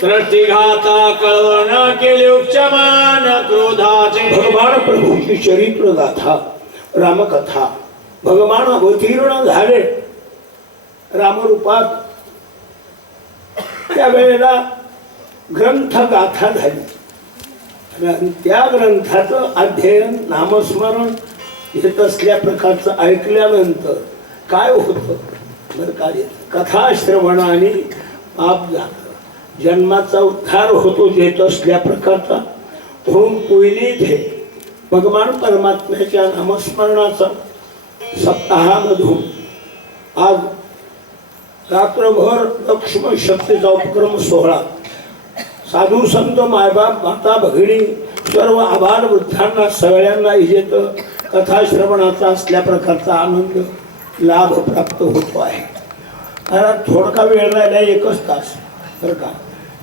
सृष्टिघाता कळवण केले उपशमन क्रोधाचे. भगवान प्रभूची चरित्र गाथा रामकथा भगवान अवतीर्ण झाले रामरूपात. त्यावेळेला ग्रंथ गाथा झाली आणि त्या ग्रंथाचं अध्ययन नामस्मरण येत असल्या प्रकारचं ऐकल्यानंतर काय होतं बरं काय कथा श्रवणाने पाप जातं, जन्माचा उद्धार होतो येत असल्या प्रकारचा. म्हणून कोयली इथे भगवान परमात्म्याच्या नामस्मरणाचा सप्ताहामधून आज रात्रभर लक्ष्मण शक्तीचा उपक्रम सोहळा साधू संत मायबाप माता भगिनी सर्व आभार वृद्धांना सगळ्यांना इजेत कथा श्रवणाचा असल्या प्रकारचा आनंद लाभ प्राप्त होतो आहे. कारण थोडका वेळ राहिला एकच तास बरं का,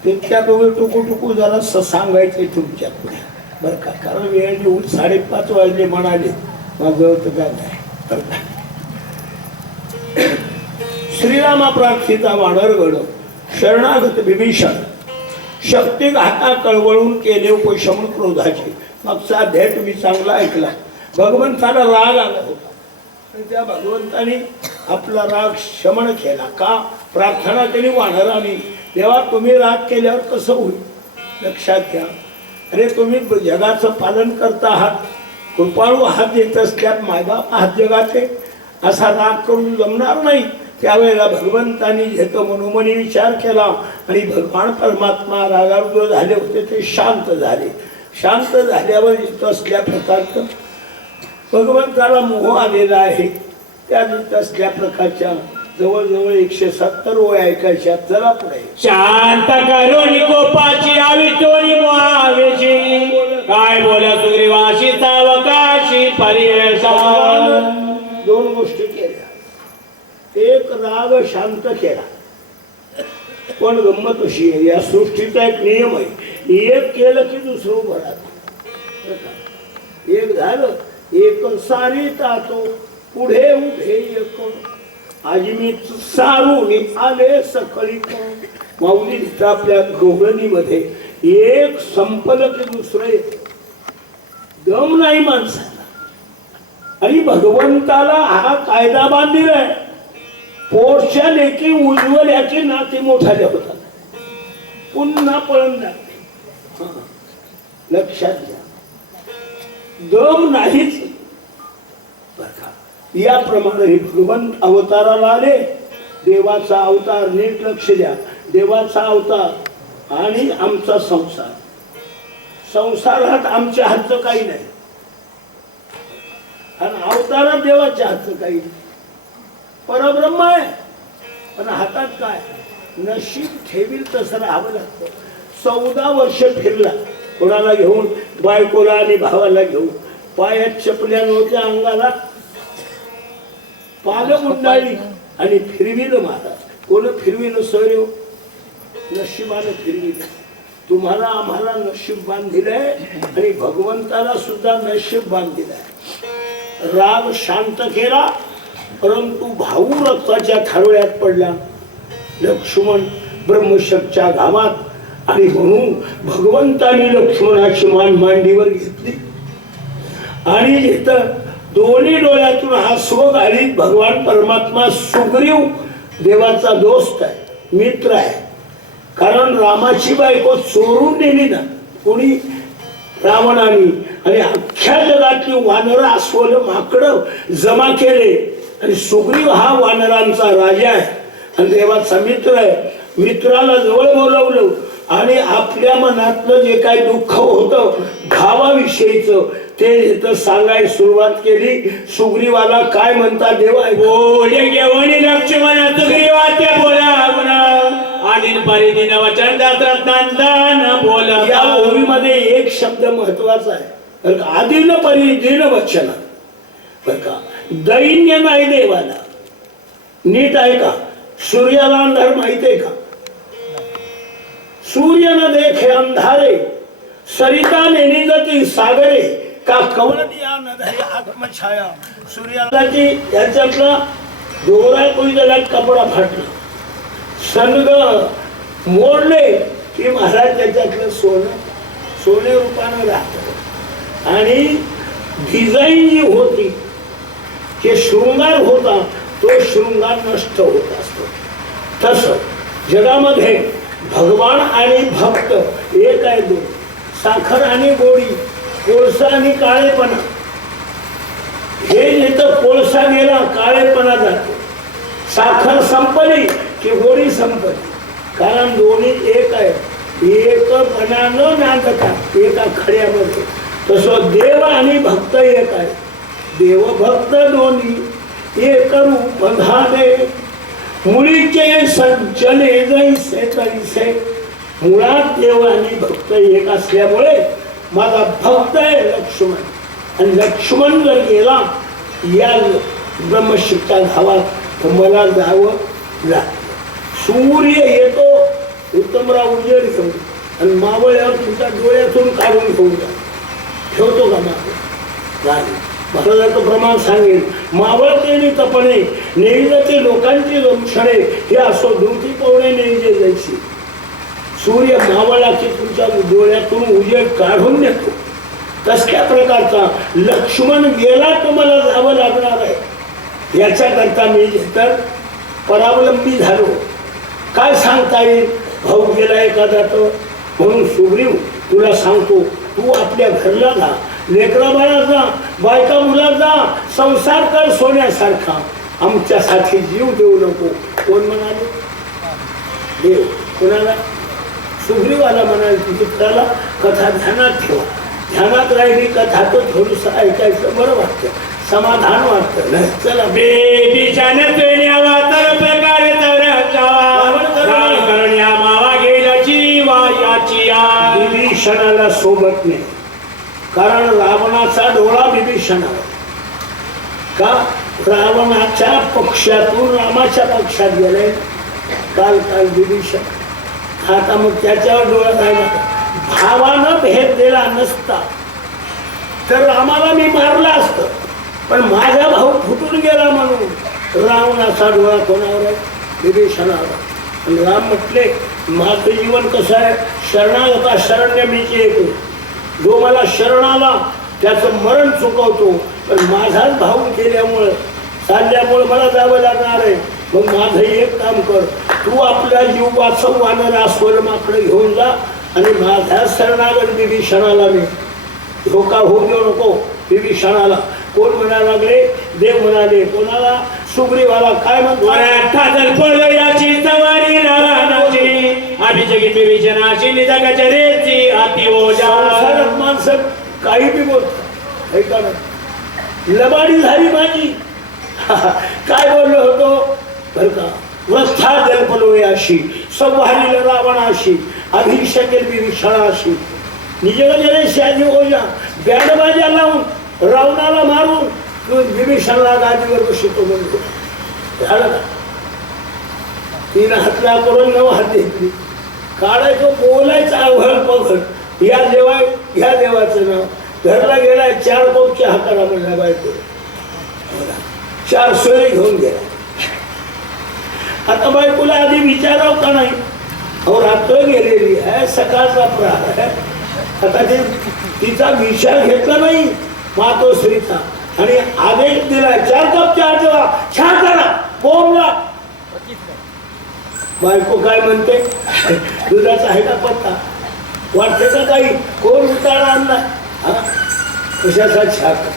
तितक्या दोघे टुकू जरा सांगायचे तुमच्या पुढे बरं का, कारण वेळ येऊन 5:30 वाजले म्हणाले माझं तर काय नाही बरं का. श्रीरामा प्राप्तीचा वानरगड शरणागत विभीषण शक्ती घाता कळवळून केले उपशमन क्रोधाचे. मागचा अध्याय तुम्ही चांगला ऐकला. भगवंताला राग आला होता आणि त्या भगवंताने आपला राग शमन केला. का प्रार्थना केली वानराने, देवा तुम्ही राग केल्यावर कसं होईल लक्षात घ्या. अरे तुम्ही जगाचं पालन करता आहात, कृपाळू हात देत असल्यात, मायबाप हात जगाचे, असा राग करून जमणार नाही. त्यावेळेला भगवंतानी घेतो मनोमनी विचार केला आणि भगवान परमात्मा रागारूढ झाले होते ते शांत झाले. शांत झाल्यावर येत असल्या प्रकारचं भगवंताला मोह आलेला आहे. त्या येत असल्या प्रकारच्या जवळजवळ 170 ओळी ऐकायच्या. चला पुढे. शांत करून कोपाची आवितोनी मोहावेची काय बोला सुग्रीवाशी सावकाशी परिवेशान. 2 गोष्टी केल्या. एक राग शांत केला. पण गंमत अशी आहे, या सृष्टीचा एक नियम आहे, एक केलं की दुसरं उभं राहतं. एक झालं एक सारी तातो पुढे उभे एक आजमी सारून आले सकाळी माऊली आपल्या गौरणीमध्ये एक संपलं की दुसरं दम नाही माणसाला. आणि भगवंताला हा कायदा बांधिलाय, पोटच्या लेखी उज्ज्वल याची नाती मोठाल्या होतात, पुन्हा पळून जाते. लक्षात घ्या, दम नाहीच. याप्रमाणे हे भगवंत अवताराला आले. देवाचा अवतार नीट लक्ष द्या. देवाचा अवतार आणि आमचा संसार. संसारात आमच्या हातचं काही नाही आणि अवतारात देवाच्या हातचं काही नाही. परब्रह्म आहे पण हातात काय नशीब ठेवील तसं राहावं लागतं. 14 वर्ष फिरला कोणाला घेऊन, बायकोला आणि भावाला घेऊन. पायात चपल्या नव्हत्या, अंगाला पालं मुंडाळी आणि फिरविलं महाराज. कोण फिरविलं सर? नशिबानं फिरविलं. तुम्हाला आम्हाला नशीब बांधिलंय आणि भगवंताला सुद्धा नशीब बांधिलंय. राग शांत केला परंतु भाऊ रक्ताच्या थारोळ्यात पडला. लक्ष्मण ब्रह्मशक्तीच्या घामात आणि म्हणून भगवंताने लक्ष्मणाची मान मांडीवर घेतली आणि इथं दोन्ही डोळ्यातून हसव घालीत भगवान परमात्मा सुग्रीव देवाचा दोस्त आहे, मित्र आहे. कारण रामाची बायको चोरून नेली ना कोणी, रावणाने, आणि अख्ख्या जगातली वानर अस्वल माकडं जमा केले आणि सुग्रीव हा वानरांचा राजा आहे आणि देवाचा मित्र आहे. मित्राला जवळ बोलवलं आणि आपल्या मनातलं जे काही दुःख होतं भावाविषयीचं ते इथं सांगायला सुरुवात केली. सुग्रीवाला काय म्हणता देवा बोले घेऊन लक्ष्मण सुग्रीवाच्या बोला आदिन परिदिन वचन दात्रज्ञान बोला. या ओळीमध्ये एक शब्द महत्वाचा आहे, आदिन परिदिन वचन. बरं का, दैन्य नाही देवाला. नीट आहे का? सूर्याला अंधार माहित आहे का? सूर्य न देखे अंधारे, सरिता नेली जाती सागरे, का कवल दिया न धरे आत्मछाया. सूर्याची याच्यातला डोरा कोणी त्याला कपडा फाटला, सनग मोडले, की महाराज त्याच्यातलं सोने रूपानं राहत आणि डिझाईन जी होती जे शृंगार होता तो शृंगार नष्ट होत असतो. तसं जगामध्ये भगवान आणि भक्त एक आहे. दोन साखर आणि गोडी, कोळसा आणि काळेपणा. हे जिथं कोळसा गेला काळेपणा जातो, साखर संपली की गोडी संपली. कारण दोन्ही एक आहे. एकपणानं नांदतात एका खड्यामध्ये. तसं देव आणि भक्त एक आहे. देव भक्त दोन्ही एक रूप धावे, मुळीचे संचले जैसे तैसे. मुळात देव आणि भक्त एक असल्यामुळे माझा भक्त आहे लक्ष्मण. आणि लक्ष्मण जर गेला या ब्रह्मशिक्षा गावात तर मला जावं लागतं. सूर्य येतो उत्तमराव उजेड घेऊन आणि मावळ्यावर तुमच्या डोळ्यातून काढून घेऊन जा. ठेवतो का मावळ? महाराजाचं प्रमाण सांगेल. मावळते तपणे नेईजाचे लोकांची क्षणे हे असो दुर्ती पवणे नेईजे जायची. सूर्य मावळाची तुमच्या डोळ्यातून उजेड काढून देतो. तशा प्रकारचा लक्ष्मण गेला तुम्हाला जावं लागणार आहे. याच्याकरता मी तर परावलंबी झालो. काय सांगता येईल? भाऊ गेला एखादा तर म्हणून सुग्रीव तुला सांगतो, तू आपल्या घरला जा, लेकरा बाळा जा, बायका मुला जा, संसार कर सोन्यासारखा. आमच्यासाठी जीव देऊ नको. कोण म्हणाले? देव. कोणाला? सुग्रीवाला म्हणाले. मित्राला कथा ध्यानात ठेवा. ध्यानात राहिली कथा तर थोडंसं ऐकायचं बरं वाटतं, समाधान वाटतं. नाही चला बेबीच्याने पेण्यावा तर प्रकारे करण्या मावा गेल्याची वायाची विभीषणाला सोबत नाही. कारण रावणाचा डोळा विभीषणाला. का? रावणाच्या पक्षातून रामाच्या पक्षात गेले. काल विभीषण. आता मग त्याच्यावर डोळा राहिला. भावानं भेद दिला नसता तर रामाला मी मारला असतं, पण माझा भाऊ फुटून गेला म्हणून रावणाचा डोळा कोणावर आहे? विभीषणावर. आणि राम म्हटले माझं जीवन कसं आहे? शरणागता शरण्य मीची येतो. जो मला शरण आला त्याचं मरण चुकवतो. पण माझाच भाऊ केल्यामुळं चालल्यामुळं मला जावं लागणार आहे. मग माझं एक काम कर, तू आपला जीव वाचव, वानर अस्वलमाकडे घेऊन जा आणि माझ्या शरणागत विभीषणाला मी धोका होऊ देऊ नको. विभीषणाला कोण म्हणायला लागले? देव म्हणाले. कोणाला? सुग्रीवाला. काय म्हणतो? याची सवारी रावणाची अभिषेकी विभीषणाची निजागचरेची अति ओजा. माणसं काही बी बोलतात, ऐका ना. लबाडी झाली माझी. काय बोललो होतो बर का? वस्था जल्पलोयाशी संहारील रावणाशी अभिषेकेल विभीषणाशी निजगचरेची अति ओजा. बॅडबाजा लावून रावणाला मारून विभीषणाला गादीवर बसतो म्हणतो. झालं का? 3 हातला करून 9 हात घेतली. काढायचं बोलायचं अवघड पघड. या देवाचं नाव घरला गेलाय. 4 कोप चहा करा म्हणला बायको. 4 सोयरे घेऊन गेला. आता बायकोला आधी विचाराव का नाही? अहो रात्र गेलेली आहे, सकाळचा प्रहार आहे. आता तिचा विचार घेतला नाही मातोश्रीचा आणि आदेश दिलाय 4 कप चहा ठेवा, चहा करा, बोंबला. बायको काय म्हणते? दुधाचा आहे का पत्ता? वाटते का काही? कोण उतारा आणला? कशाचा चहा कर?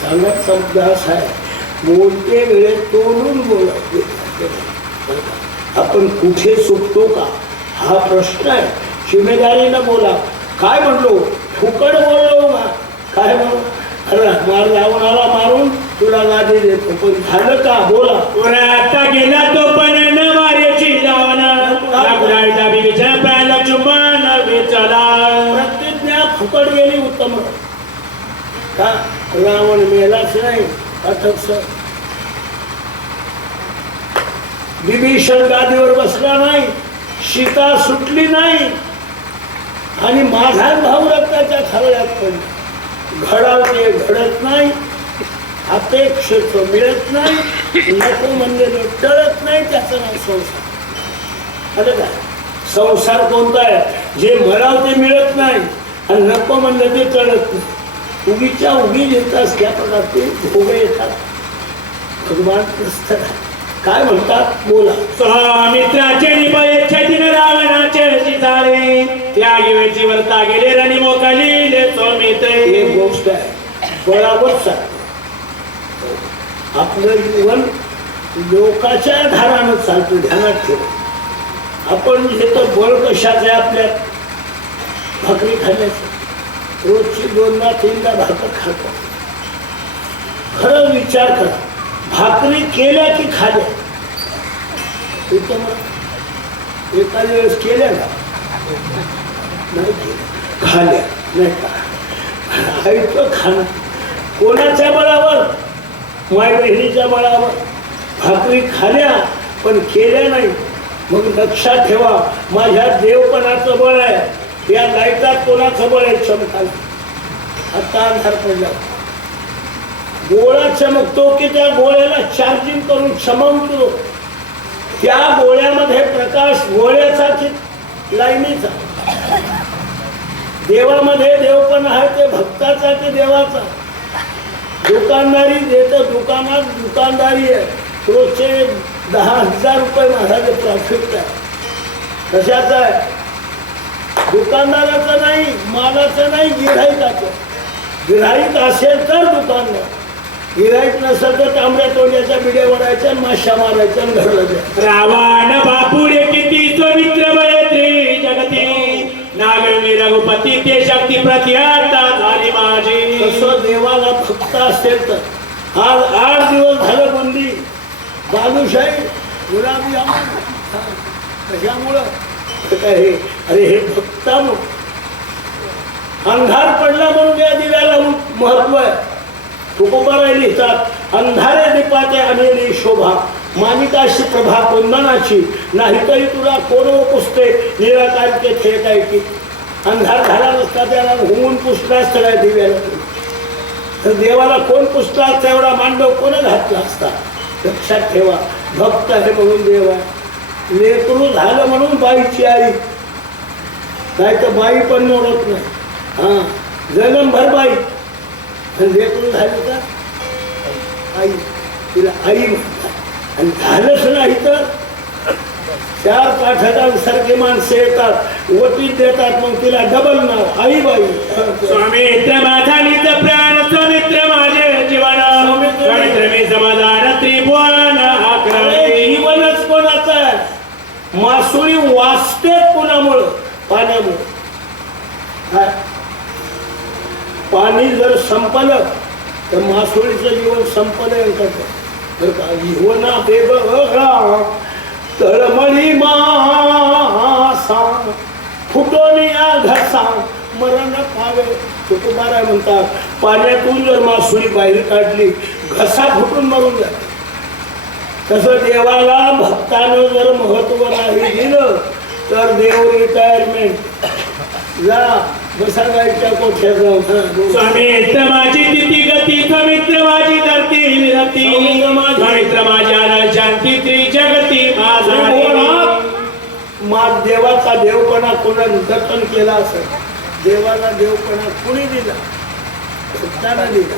सांगत शब्द असा आहे, बोलते वेळेत तोडून बोलत. आपण कुठे चुकतो का हा प्रश्न आहे. जिम्मेदारीनं बोला. काय म्हणलो? फुकट बोललो का? काय म्हणू? अरे रावणाला मारून तुला गादी देतो, पण झालं का? बोला. आता गेला तो पण न मार्याची रावणा लक्ष्मण वेचला. प्रतिज्ञा फुकट गेली. उत्तम का? रावण मेलाच नाही. अथक विभीषण गादीवर बसला नाही, सीता सुटली नाही आणि माझा भाऊ रक्ताच्या खरड्यात पडला. घडावते घडत नाही, अपेक्षित मिळत नाही, नको म्हणलेलं टळत नाही. त्याचं नाव संसार. आलं का? संसार कोणता आहे? जे म्हणाव ते मिळत नाही आणि नको म्हणलं ते कळत नाही. उगीच्या उगीच येतात त्या प्रकारचे भोग येतात. भगवान प्रस्थ काय म्हणतात? बोला. मित्राचे निपये छदिन रावणाचे चिताळे त्यागी वेची वर्ता गेले रणी मोकलीले सोमित्रे. एक गोष्ट आहे बळावर सांगतो. आपलं जीवन लोकाच्या धारानं चालतं. ध्यानात ठेवा. आपण घेतो बळ कशाचं आहे? आपल्यात भाकरी खाण्याचं. रोजची 2दा 3दा भाकर खातो. खरं विचार करा, भाकरी केल्या की खाल्या? एखाद्या वेळेस केल्या का? नाही केल्या. खाल्या नाही का? ऐकतं खाणं कोणाच्या बळावर? माय बहिणीच्या बळावर. भाकरी खाल्या पण केल्या नाही. मग लक्षात ठेवा, माझ्या देवपणाचं बळ आहे. या लाईटात कोणाचं बळ आहे? चमकाला. आता अंधार पडला, गोळा चमकतो की त्या गोळ्याला चार्जिंग करून चमकतो. त्या गोळ्यामध्ये प्रकाश गोळ्याचा की लाईनीचा. देवामध्ये देवपण आहे ते भक्ताचा की देवाचा? दुकानदारी देतं दुकानात दुकानदारी आहे. रोजचे 10,000 रुपये महाराज प्रॉफिट आहे. कशाचं आहे? दुकानदाराचं नाही, मालाचं नाही, गिऱ्हाईकाचं. गिऱ्हाईक असेल तर दुकानदार, गिऱ्हाईक नसेल तर तांबड्या तोंड्याच्या बिड्या वडायच्या, माश्या मारायच्या आणि घरला जायचं. रावण बापुडे किती मित्र मैत्री जगती नागवली रघुपती ते शक्ती प्रतिहता झाली माझी. तसं देवाला भक्त असेल तर आज 8 दिवस झालं बंदी. बालुशाही गुलाबी कशामुळं? काय हे? अरे हे भक्तामुळं. अंधार पडला म्हणून या दिव्याला महत्व आहे. तुकोबाराय लिहितात, अंधारे दीपाते आणलेली शोभा मानिकाशी प्रभा कुंदनाची नाहीतरी तुला कोण पुसते निराकारचे थे काय की. अंधार झाला नसता त्याला होऊन पुसला असता काय दिव्याला? तर देवाला कोण पुसला असता? एवढा मांडव कोण घातला असता? लक्षात ठेवा, भक्त आहे म्हणून देव आहे. लेकरू झालं म्हणून बाईची आई, नाही तर बाई पण मोडत नाही. हा, जन्मभर बाई आणि लेकरू झालं तर आई. तिला आई म्हणतात. आणि झालंच नाही तर 4 पाठकांसारखे माणसं येतात, वटीत देतात, मग तिला डबल नाव आई बाई. स्वामित्र माझा निज प्राण, स्वामित्र माझे जीवन, स्वामित्र मी समाधान त्रिभुवन आक्रमे. जीवनच कोणाचं आहे? मासुळी वाचते कोणामुळं? पाण्यामुळं. काय? पाणी जर संपलं तर मासुळीचं जीवन संपलं. बरं का? जीवना बेबघा तळमळी मासा फुटोनिया घसा मरण पावे. तुकोबाराय म्हणतात, पाण्यातून जर मासुळी बाहेर काढली घसा फुटून मरून जाते. तसं देवाला भक्तानं जर महत्व नाही दिलं तर देव रिटायरमेंट जा बसा गायच्या कोठ्यात जाऊन. स्वामित्र माझी तिथी गती, स्वामित्र माझी धरती विरती, स्वामित्र माझ्या शांती त्रिजगती माझा. देवाचा देवपणा कोणाने जतन केला असेल? देवाला देवपणा कुणी दिला? भक्ताला दिला.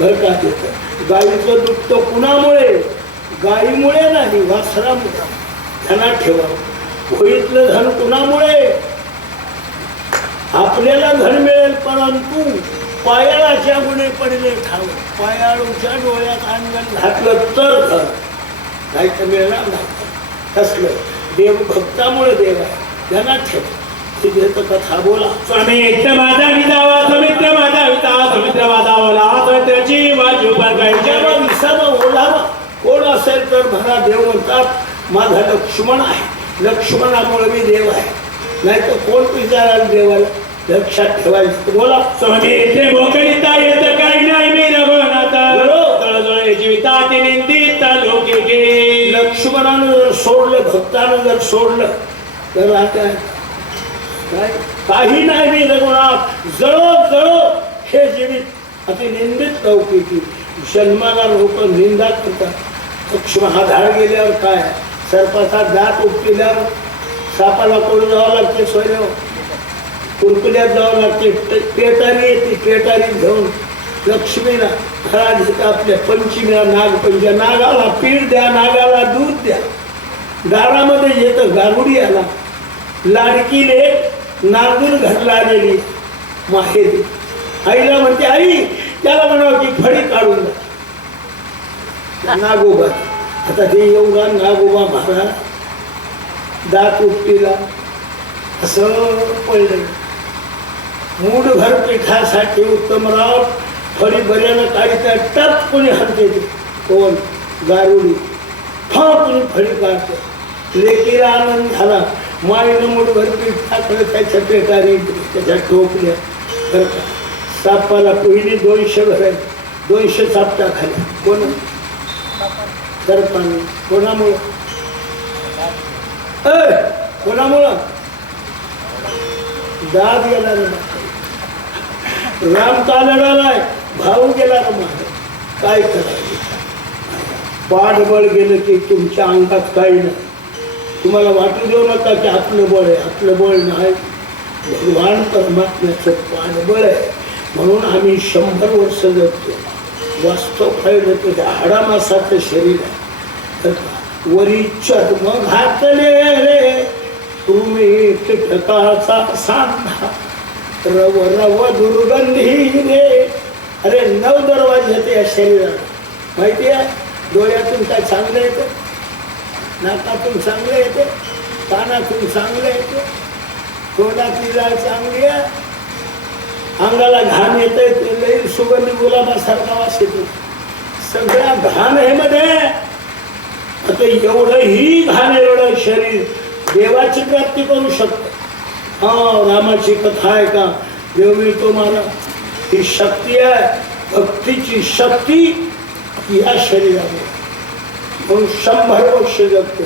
बरं का? देतं गाईचं दूध तो कुणामुळे? गाईमुळे नाही, वासरामुळे. ध्यानात ठेवा. भोईतलं धन कुणामुळे? आपल्याला धन मिळेल परंतु पायाळाच्या गुणे पडले ठाव. पायाळूच्या डोळ्यात अंगण घातलं तर धन, नाही तर मिळणार नाही. कसलं? देव भक्तामुळे देव आहे. ध्यानात ठेवा. देतं कथा बोला. स्वामित्र माझा विजावा, स्वामित्र माझा विजा, स्वामित्र माझा ओला, स्वामित्र जीवा जुपर जेव्हा विसावा ओलावा कोण असेल तर भरा. देव म्हणतात माझा लक्ष्मण आहे, लक्ष्मणामुळे मी देव आहे. नाही तर कोण विचाराल देवाला? लक्षात ठेवायचं. बोला. स्वामित्र मोकळीता येत काही नाही मी रघुनाथ, तळजोळे जीवितात निंदित लोके गे. लक्ष्मणानं जर सोडलं, भक्तानं जर सोडलं तर आता काय? काही नाही मी रघुनाथ, जळो जळो हे जीवित अति निंदित लौकिकी. जन्माला लोक निंदा करतात. लक्ष्मण हा धाड गेल्यावर काय? सर्पाचा दात उपटिल्यावर सापाला कोण जावं लागते सोयऱ्या कुरकुल्यात जावं लागते पेटारी येते पेटारी घेऊन लक्ष्मीला हळद घेता आपल्या पंचमीला नागपंचमी नागाला पीठ द्या नागाला दूध द्या दारामध्ये येतं गारुडी आला लाडकीले नांदूर घरला आलेली माहेरी आईला म्हणते आई त्याला म्हणावं की फळी काढून द्या नागोबा आता ते एवढा नागोबा महाराज दात उपटीला असं पडलं मूठभर पिठासाठी उत्तमराव फळी बऱ्यानं काढता टप कोणी हरते कोण गारुडी हा कोणी फळी काढते लेकीला आनंद झाला माईनं मूठभर पीठ टाकलं त्याच्या पेटारी त्याच्या टोपल्या तर सापाला पहिली 200 घर आहे 200 साप टाकायला कोण सरपाने कोणामुळं कोणामुळं दाद गेला राम का लढालाय भाऊ गेला ना माझ काय करायचं पाठबळ गेलं की तुमच्या अंगात काही नाही तुम्हाला वाटू देऊ नका की आपलं बळ आहे आपलं बळ नाही भगवान परमात्म्याचं पाठबळ आहे म्हणून आम्ही 100 वर्ष जगतो वास्तव पाहिलं तर त्या हाडामासाचं शरीर आहे वरी चर्म घातले रे तुम्ही कीटकाचा सांधा रव रव दुर्गंधी रे अरे 9 दरवाजे येते या शरीराला माहिती आहे डोळ्यातून काय चांगलं येतं नाकातून चांगलं येते कानातून चांगलं येते तोंडातली जाळ चांगली आहे अंगाला घाम येते ते लई सुगंधी गुलाबासारखा वास येतो सगळ्या घाण हे मध्ये आता एवढंही घाण एवढं शरीर देवाची प्राप्ती करू शकतो हा रामाची कथा आहे का देव मिळतो मला ही शक्ती आहे भक्तीची शक्ती या शरीरामध्ये म्हणून 100 वर्ष जगतो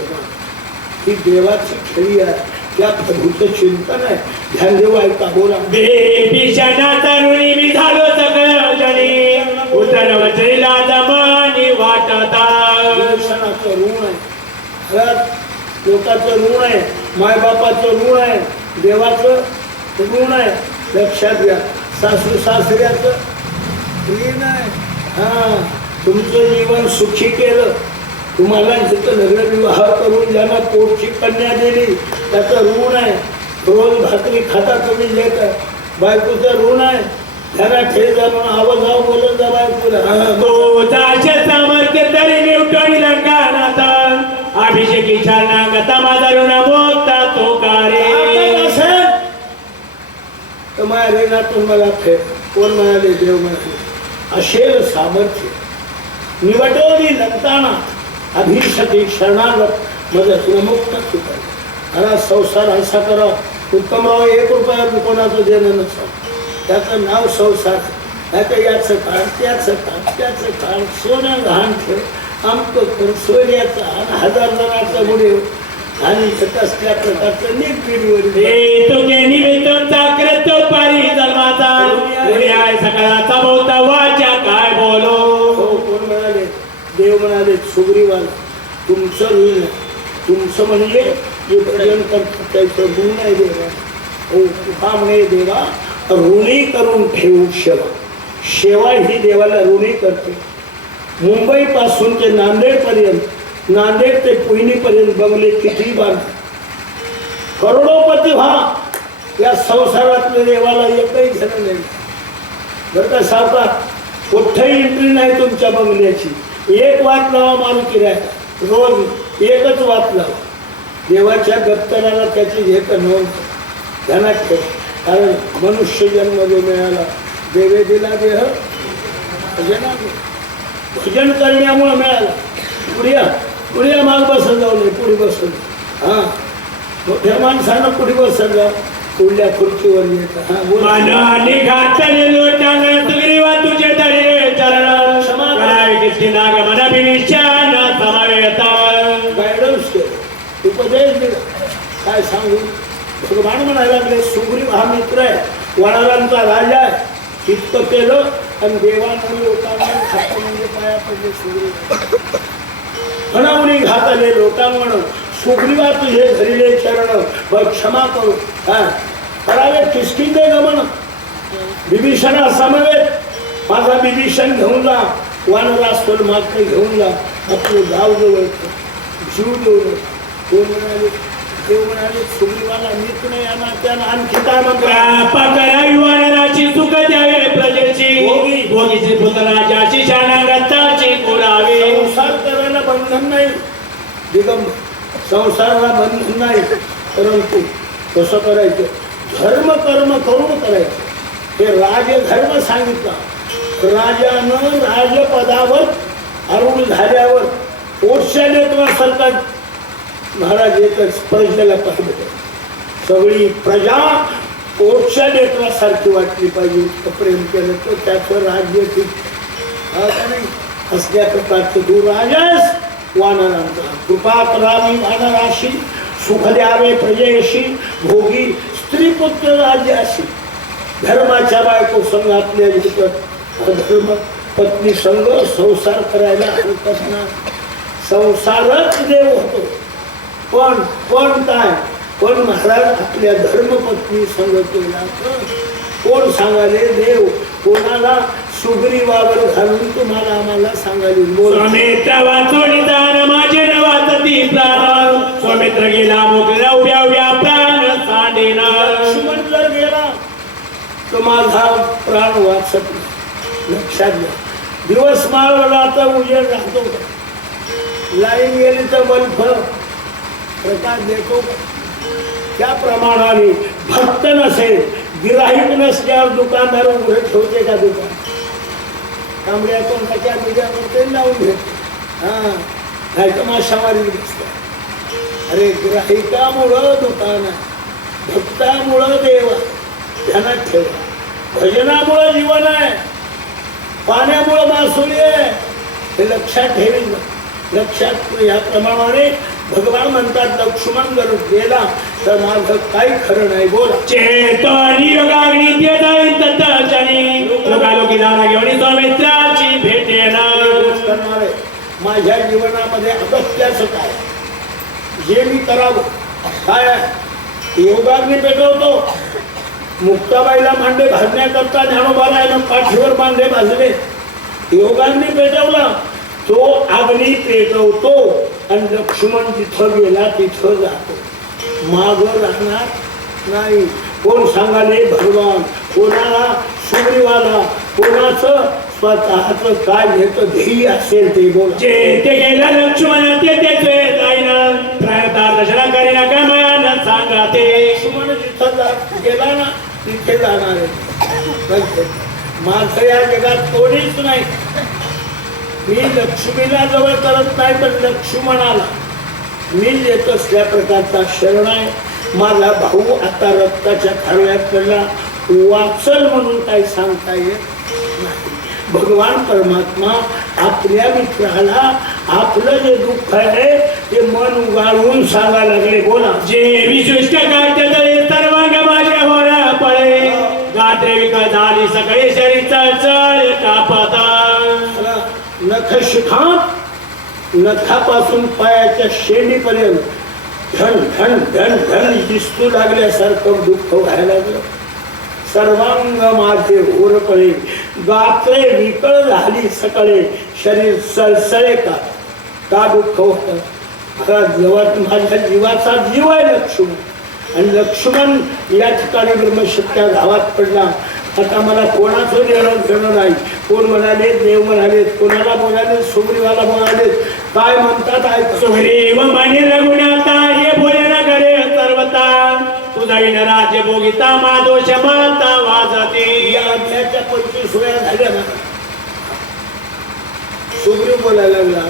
ही देवाची खेळी आहे त्या प्रभूचं चिंतन आहे ध्यान देऊ ऐका बोला बेबीशना तरुणी मी झालो सकळ जणी उतरवचरीला जमानी वाटता दर्शनाचं ऋण आहे घरात लोकांचं ऋण आहे मायबापाचं ऋण आहे देवाचं ऋण आहे लक्षात घ्या सासू सासऱ्याचं ऋण आहे हा तुमचं जीवन सुखी केलं तुम्हाला जिथं लग्न विवाह करून ज्यांना पोटची कन्या दिली त्याचं ऋण आहे रोज भाकरी खाता तुम्ही लेत बायकोचं ऋण आहे त्याला ठेव जा म्हणून आवाज आव बोलत जा बायकोला सामर्थ्य तरी निवटणी लंकानात अभिषेकीच्या नांगता माझा ऋण मोगता तो कारे तर माझ्या ऋणातून मला फेर कोण म्हणाले देव म्हणाले अशेल सामर्थ्य निवटवली लंकानात अभिषेकी शरणागत मदत मुक्त सुद्धा संसार असा करा उत्तमराव 1 रुपया कोणाचं देणं नसतं त्याचं नाव संसार त्याचं याचं काळ त्याचं काळ त्याचं काळ सोनं घाण ठेव आमचं कर सोन्याचं आणि 1000 जणांचं मुळे आणि त्या प्रकारचं नीट पिढीवर सकाळचा बोलता वाचा काय बोलो कोण म्हणाले देव म्हणाले सुग्रीवाला तुमचं ऋण आहे तुमचं म्हणजे जे भजन करतात त्याचं ऋण आहे देवा तुका म्हणे देवा ऋणी करून ठेवू सेवा ही देवाला ऋणी करते मुंबई पासून ते नांदेड पर्यंत नांदेड ते पुईनीपर्यंत बंगले किती बांध करोडोपती व्हा या संसारातल्या देवाला एकही जण नाही बरं का सावकार कुठेही एंट्री नाही तुमच्या बंगल्याची 1 वाट लावा मारुती राहा रोज 1च वाट लावा देवाच्या दप्तराला त्याची घेत नोंद ध्यानात ठेव कारण मनुष्य जन्म जो मिळाला देवे दिला देह भजन करण्यामुळे मिळाला पुढे माग बसत जाऊ नये पुढे बसत हा मोठ्या माणसानं पुढे बसत जा पुढल्या खुर्चीवर येत गायडन्स केलं उपदेश दिला काय सांगू भगवान म्हणायला लागले सुग्रीव हा मित्र आहे वडालांचा राजा आहे इतकं केलं आणि देवानं लोकांना घात म्हणजे पाया पडले सुग्रीव घणावणी घात आले लोकांना सुग्रीवा तुझे धरिले चरण बघ क्षमा करू करावे किसकिंदे गमन विभीषणा समवेत माझा विभीषण घेऊन जा वानरास्तोल मात्र घेऊन जा आपलं गाव जवळ जीव देऊ कोण म्हणाले देव म्हणाले सुग्रीवाला नीत नाही आणा त्याला आणखी काय करावी वानराची सुख द्यावे प्रजेची भोगीची पुत्र राजाची शाना रथाची कोरावे संसार करायला बंधन नाही दिगंबर संसाराला बंधन नाही परंतु कसं करायचं धर्म कर्म करून करायचं हे राजधर्म सांगितला राजानं राजपदावर आरूढ झाल्यावर पोटच्या लेकरा सरकार महाराज एकच प्रजेला पाहिजे सगळी प्रजा पोटच्या लेकरासारखी वाटली पाहिजे इतकं प्रेम केलं तर त्याचं राज्य ठीक नाही असल्या प्रकारचं तू राजास वानरांचा कृपा करावी वानराशी सुख द्यावे प्रजेशी भोगी स्त्री पुत्र राज्याशी धर्माच्या बायको संघ आपल्या धर्म पत्नी संघ संसार करायला हरकत नाही संसारच देव होतो पण काय पण महाराज आपल्या धर्मपत्नी संघ केला तर कोण सांगाले देव कोणाला सुग्रीवावर घालून तुम्हाला आम्हाला सांगायला स्वामित्र वाचोनी दान माझे नवातती प्राण स्वामित्र गेला मोकळा उभ्या उभ्या प्राण सांडेना लक्ष्मण जर गेला तर माझा प्राण वाचत नाही लक्षात घ्या दिवस माळवला तर उजेड राहतो लाईन गेली तर बल्ब प्रकाश देतो त्या प्रमाणाने भक्त नसेल गिराहिक नसल्यावर दुकानदार उघडे ठेवते का दुकान तांबड्या कोणत्या मीडियावर लावून घेतो नाही तर माशामारी दिसत अरे गिराहिकामुळं दुकान आहे भक्तामुळं देव ध्यानात ठेवा भजनामुळं जीवन आहे पाण्यामुळं मासुली आहे हे लक्षात ठेवील लक्षात याप्रमाणे भगवान म्हणतात लक्ष्मण जर गेला तर माझं काही खरं नाही बोला चेतनी योगाग्नी लोकालोकी दाना घेऊन स्वामित्राची भेटेना करणार आहे माझ्या जीवनामध्ये अगत्याचं काय जे मी करावं काय योगाग्नी पेटवतो मुक्ताबाईला मांडे भाजण्याकरता ज्ञानोबाला पाठीवर मांडे भाजले योगाग्नी पेटवला तो अग्नी पेटवतो आणि लक्ष्मण जिथं गेला तिथं जातो माग राहणार नाही कोण सांगाले भगवान कोणाला सुग्रीवाला कोणाचं स्वतःच काय घेतं ध्येय असेल ते बोल जे ते गेला लक्ष्मण ते जाईना दर्शना करीना कमान सांगा ते लक्ष्मण जिथं गेला ना तिथे जाणार आहे माझं या जगात कोणीच नाही मी लक्ष्मीला जवळ करत नाही तर लक्ष्मणाला मी येत असल्या प्रकारचा शरण आहे माझा भाऊ आता रक्ताच्या खारव्यात पडला वाचल म्हणून काही सांगता येत नाही भगवान परमात्मा आपल्या मित्राला आपलं जे दुःख आहे ते मन उगाळून सांगायला लागले बोला जे विशिष्ट काढते तळे सर्वांग माझ्या होरा पळे गात्रे विकळ झाली सकाळी शरीर चळचळ कापता नख शिखात नखापासून पायाच्या शेंडीपर्यंत धन धन धन धन दिसू लागल्यासारखं दुःख व्हायला लागलं सर्वांग माझे घोरपळे गात्रे विकळ झाली सकाळी शरीर सळसळे का दुःख होतं जवळ माझ्या जीवाचा जीव आहे लक्ष्मण आणि लक्ष्मण या ठिकाणी ब्रह्मशक्त्या गावात पडला आता मला कोणाचं घेणं नाही कोण म्हणाले देव म्हणाले कोणाला बोलाले सुग्रीवाला बोलाले काय म्हणतात ऐक सुग्रीव म्हणे रघुनाथा हे बोले न करे सर्वता तुझा विन राज्य भोगिता मादोष माता वाजते या अध्यायाच्या 25 वेळा झाल्या ना सुग्रीव बोलायला लागला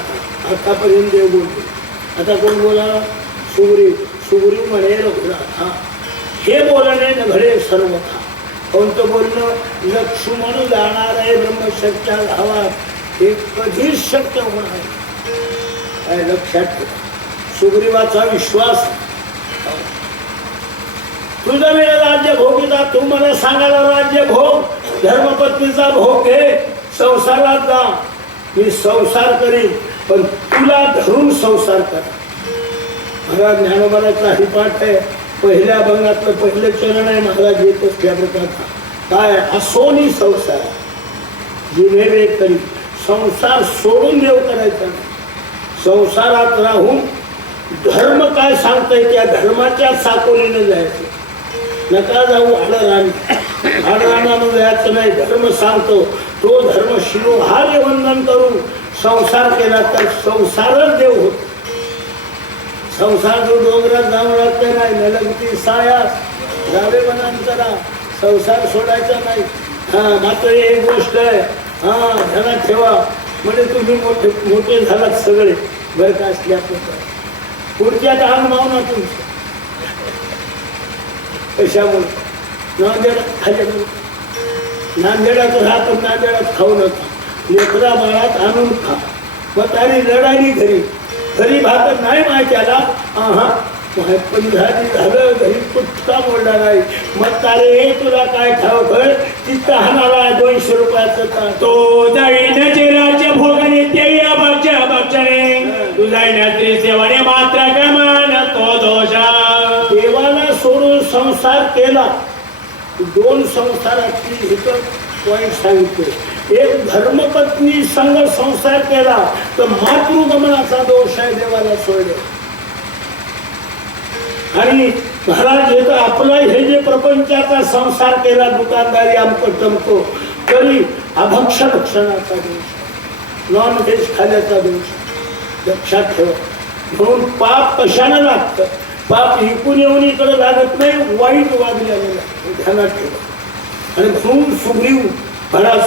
आतापर्यंत देव बोलतो आता कोण बोला सुग्रीव म्हणे रघुनाथा हे बोलणे न घडे सर्वथा कोणतं बोलणं लक्ष्मण जाणार आहे ब्रह्मशक्त्या गावात हे कधीच शक्य होणार काय लक्षात ठेवा सुग्रीवाचा विश्वास तुझं मी राज्य भोगिता तू मला सांगायला राज्य भोग धर्मपत्नीचा भोग घे संसारात जा मी संसार करीन पण तुला धरून संसार कर महाराज ज्ञानोबाचा हरिपाठ आहे, पहिल्या भंगातलं पहिलं चरण आहे. महाराज येतच त्या प्रकारचा काय असोनी संसार जिने तरी संसार सोडून देव करायचा नाही. संसारात राहून धर्म काय सांगतंय त्या धर्माच्या साकोलीने जायचं. नका जाऊ आडरानानं जायचं नाही. धर्म सांगतो तो धर्म शिरोहार्य वंदन करून संसार केला तर संसारच देव होतो. संसार जो डोंगरात जाऊन लागते नाही, नलगती साया जावे वनांतरा, संसार सोडायचा नाही. मात्र एक गोष्ट आहे, ध्यानात ठेवा, म्हणजे तुम्ही मोठे झालात सगळे बरं का असल्या प्रकारे पुढच्यात अंग मावना तुमचं. कशामुळे नांदेडात राहतो, नांदेडात खाऊ नका, लेकरा बाळात आणून खा. मग तारी लढाई घरी भाकर नाही माहित्याला पण झालं घरी कुठका बोलला नाही. मग तारे तुला काय ठाव घर तिथं हाणाला 200 रुपयाचं तो जाईनाचे राज्य भोगणे देवी अभक्षणे तू जाईनात्री सेवाने मात्र कमान तो दोषा. देवाला सोडून संसार केला. 2 संसाराची इथं पॉईंट सांगितले. एक धर्मपत्नी संग संसार केला तर मातृगमनाचा दोष आहे, देवाला सोडले. आणि महाराज येतं आपला हे जे प्रपंचाचा संसार केला, दुकानदारी आमको तमको तरी अभक्ष भक्षणाचा दोष, नॉन व्हेज खाण्याचा दोष लक्षात ठेवा. म्हणून पाप कशानं लागतं? पाप इकून येऊन इकडे लागत नाही, वाईट वागल्याने लागतं, ध्यानात ठेवा. आणि म्हणून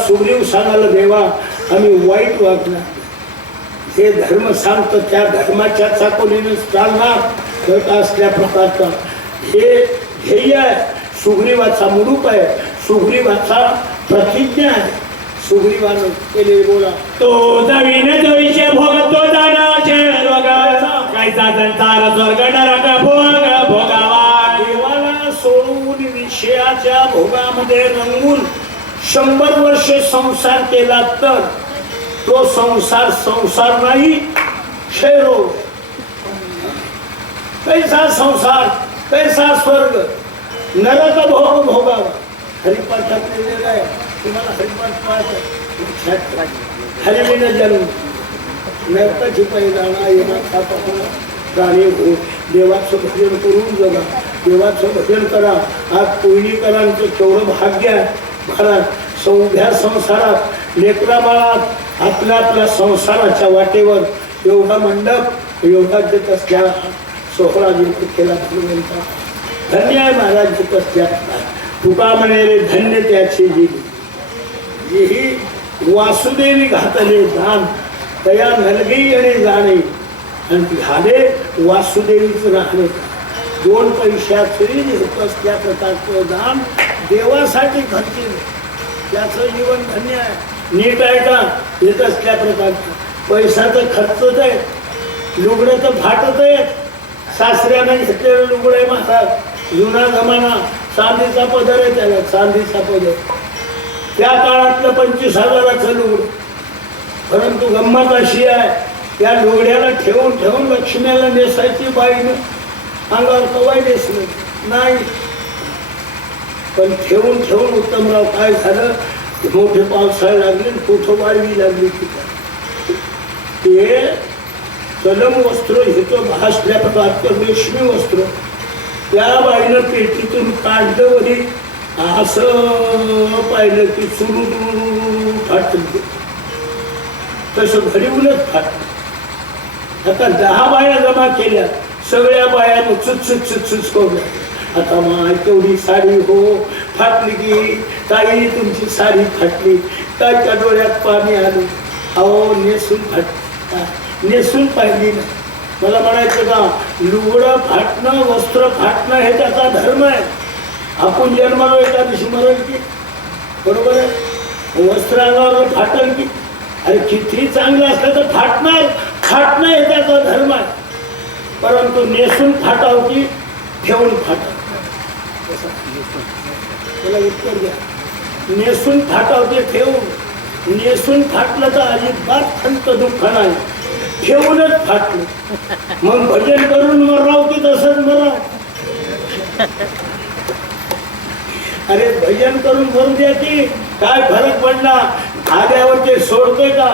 सुग्रीव सांगायला देवा आम्ही वाईट वागणार, जे धर्म सांगतं त्या धर्माच्या चाकोलीने चालणार असल्या प्रकारचा हे ध्येय आहे. सुग्रीवाचा मुरूप आहे, सुग्रीवाचा प्रतिज्ञा आहे. सुग्रीवानं केले बोला तो जमीन जोईशे भोगतो जाणाचे रोगाचा कायचा संसार स्वर्ग नरक भोग भोगावा. देवाला सोडून विषयाच्या भोगामध्ये रंगून 100 वर्षे संसार केला तर तो संसार नाही, क्षयरोग. कैसा संसार कैसा स्वर्ग, नरक भोग भोगावा. हरिपाठात लिहिलेलं आहे, तुम्हाला हरिपाठ पाठ हरिविन जन्म नरकाची पैदाना येणार प्राणी हो. देवाचं भजन करून जगा, देवाचं भजन करा. आज कोयलीकरांचं केवढं भाग्य आहे महाराज. सौभ्या संसारात लेकरा बाळात आपल्या संसाराच्या वाटेवर एवढा मंडप एवढा देत असल्या सोहळा जिंकू केला भगवंता. धन्य आहे महाराज देत असल्या. तुका म्हणे रे धन्य त्याची ही वासुदेवी घातले दान तया नलगी आणि जाणे आणि झाले वासुदेवीच राहणे. 2 पैशाचे होत असल्या प्रकारचं दान देवासाठी खर्च, त्याचं जीवन धन्य आहे. नीट आहे का? येत असल्या प्रकारचं पैशाचं खर्चच आहे. लुगडं तर फाटत आहे, सासऱ्यानं घेतलेलं लुगडं आहे महाराज. जुना जमाना चांदीचा पदर आहे, त्याला चांदीचा पदर. त्या काळातलं 25,000चं लुगडं. परंतु गंमत अशी आहे, त्या लुगड्याला ठेवून लक्ष्मीला नेसायची बाईनं अंगावर कवाय नेसलं नाही. पण ठेवून उत्तमराव काय झालं, मोठे पावसाळे लागले, कुठं वाळवी लागली ते कलम वस्त्र घेतो भासल्या प्रकारचं रेशमी वस्त्र त्या बाईनं पेटीतून काढलं वरी असं पाहिलं की सुरू फाटलं. तसं घरी उलट फाटलं. आता 10 बाया जमा केल्या, सगळ्या बायानं चुच करू. आता माय तेवढी साडी हो फाटली की ताई तुमची साडी फाटली, कायच्या डोळ्यात पाणी आलं. अहो नेसून पाहिली नाही. मला म्हणायचं का, लुगडं फाटणं वस्त्र फाटणं हे त्याचा धर्म आहे. आपण जन्माला एका दिवशी मरण की बरोबर आहे, वस्त्र अंगावर फाटल की. अरे किती चांगलं असलं तर फाटणं हे त्याचा धर्म आहे. परंतु नेसून फाटाव की ठेवून फाटाव, त्याला उत्तर द्या. नेसून फाटाव ते ठेवून, नेसून फाटलं तर अजिबात खंत दुःख नाही. ठेवूनच फाटलं. मग भजन करून मराव की तसंच मरा. अरे भजन करून भरून द्या की काय फरक पडला. आल्यावर ते सोडतोय का.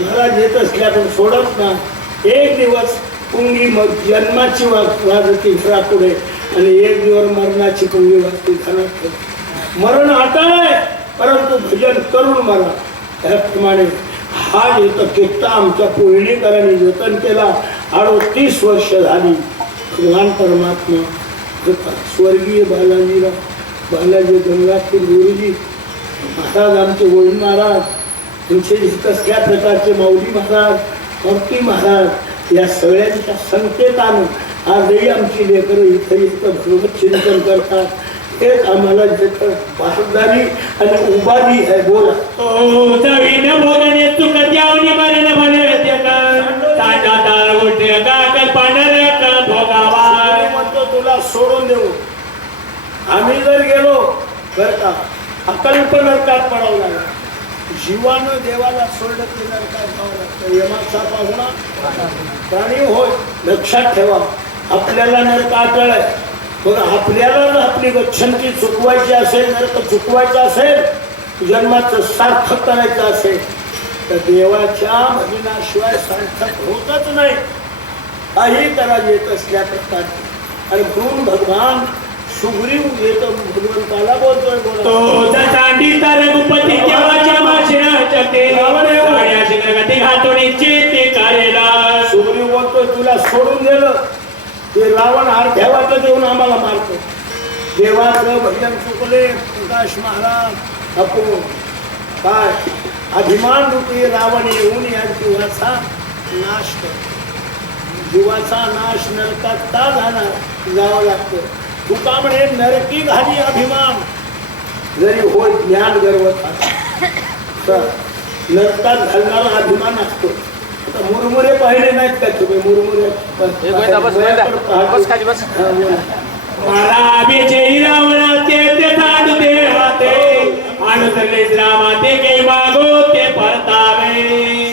महाराज येत असल्या पण सोडत ना. एक दिवस पुंगी मग जन्माची वाजती पुढे आणि एक दिवस मरणाची पुंगी वाजती घरात. मरण आटाय परंतु भजन करून मरा. त्याप्रमाणे हा येतं कित्ता आमच्या पूर्णिकरांनी जतन केला. 38 वर्ष झाली. भगवान परमात्मा स्वर्गीय बालाजी गंगापूर गुरुजी महाराज, आमचे गोविंद महाराज, तुमचे कसल्या प्रकारचे माऊली महाराज, मूर्ती महाराज, या सगळ्यांच्या संकेतानं आजही आमची लेकरं इथं भगवत चिंतन करतात. हेच आम्हाला जिथं बासदारी आणि उपाधी आहे. बोला. तुला सोडून देऊ. आम्ही जर गेलो तर का अकल्प नरकात पडावं लागला. जीवानं देवाला सोडलं की नरकात जावं लागतं. यमाचा पाहुणा प्राणी होय. लक्षात ठेवा. आपल्याला नरक आटळ आहे. मग आपल्याला आपली गच्छंती चुकवायची असेल, नरक चुकवायचं असेल, जन्माचं सार्थक करायचं असेल तर देवाच्या भजनाशिवाय सार्थक होतच नाही. काही करा येत असल्या प्रकारचे. आणि म्हणून भगवान सुग्रीव येतो भगवंताला बोलतोय. सुग्रीव बोलतोय तुला सोडून दिलं ते रावण अर्ध्या वाटत येऊन आम्हाला मारतो. देवाचं भजन चुकले प्रकाश महाराज आपण काय अभिमान रूपी रावण येऊन या जीवाचा नाश करतो. जीवाचा नाश नरकात का जाणार जावं लागतं. तुका म्हणे नरकी घाली अभिमान जरी होय ज्ञान गर्वत नरकात घालणारा अभिमान असतो. आता मुरमुरे पाहिले नाहीत का तुम्ही. मुरमुरे मला बेचेरी रावणाचे ते साधू देवाते अनुसरले रामाते के मागो ते परतावे.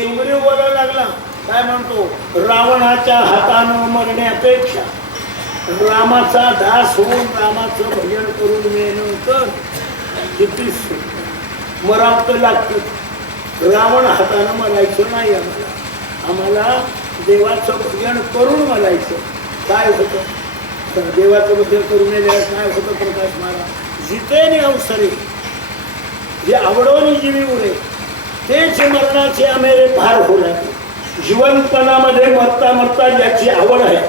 सुग्रीव बोलायला लागला. काय म्हणतो. रावणाच्या हातानं मरण्यापेक्षा रामाचा दास होऊन रामाचं भजन करून मिळणं तर किती मरावं तर लागतं. रावण हातानं मरायचं नाही. आम्हाला देवाचं भजन करून मरायचं. काय होतं देवाचं भजन करून काय होतं प्रकाश महाराज. जिते अवसरे जे आवडवून जीवी उरे तेच मरणाचे आमेरे फार हो लागले. जीवनपणामध्ये मरता मरता ज्याची आवड आहे,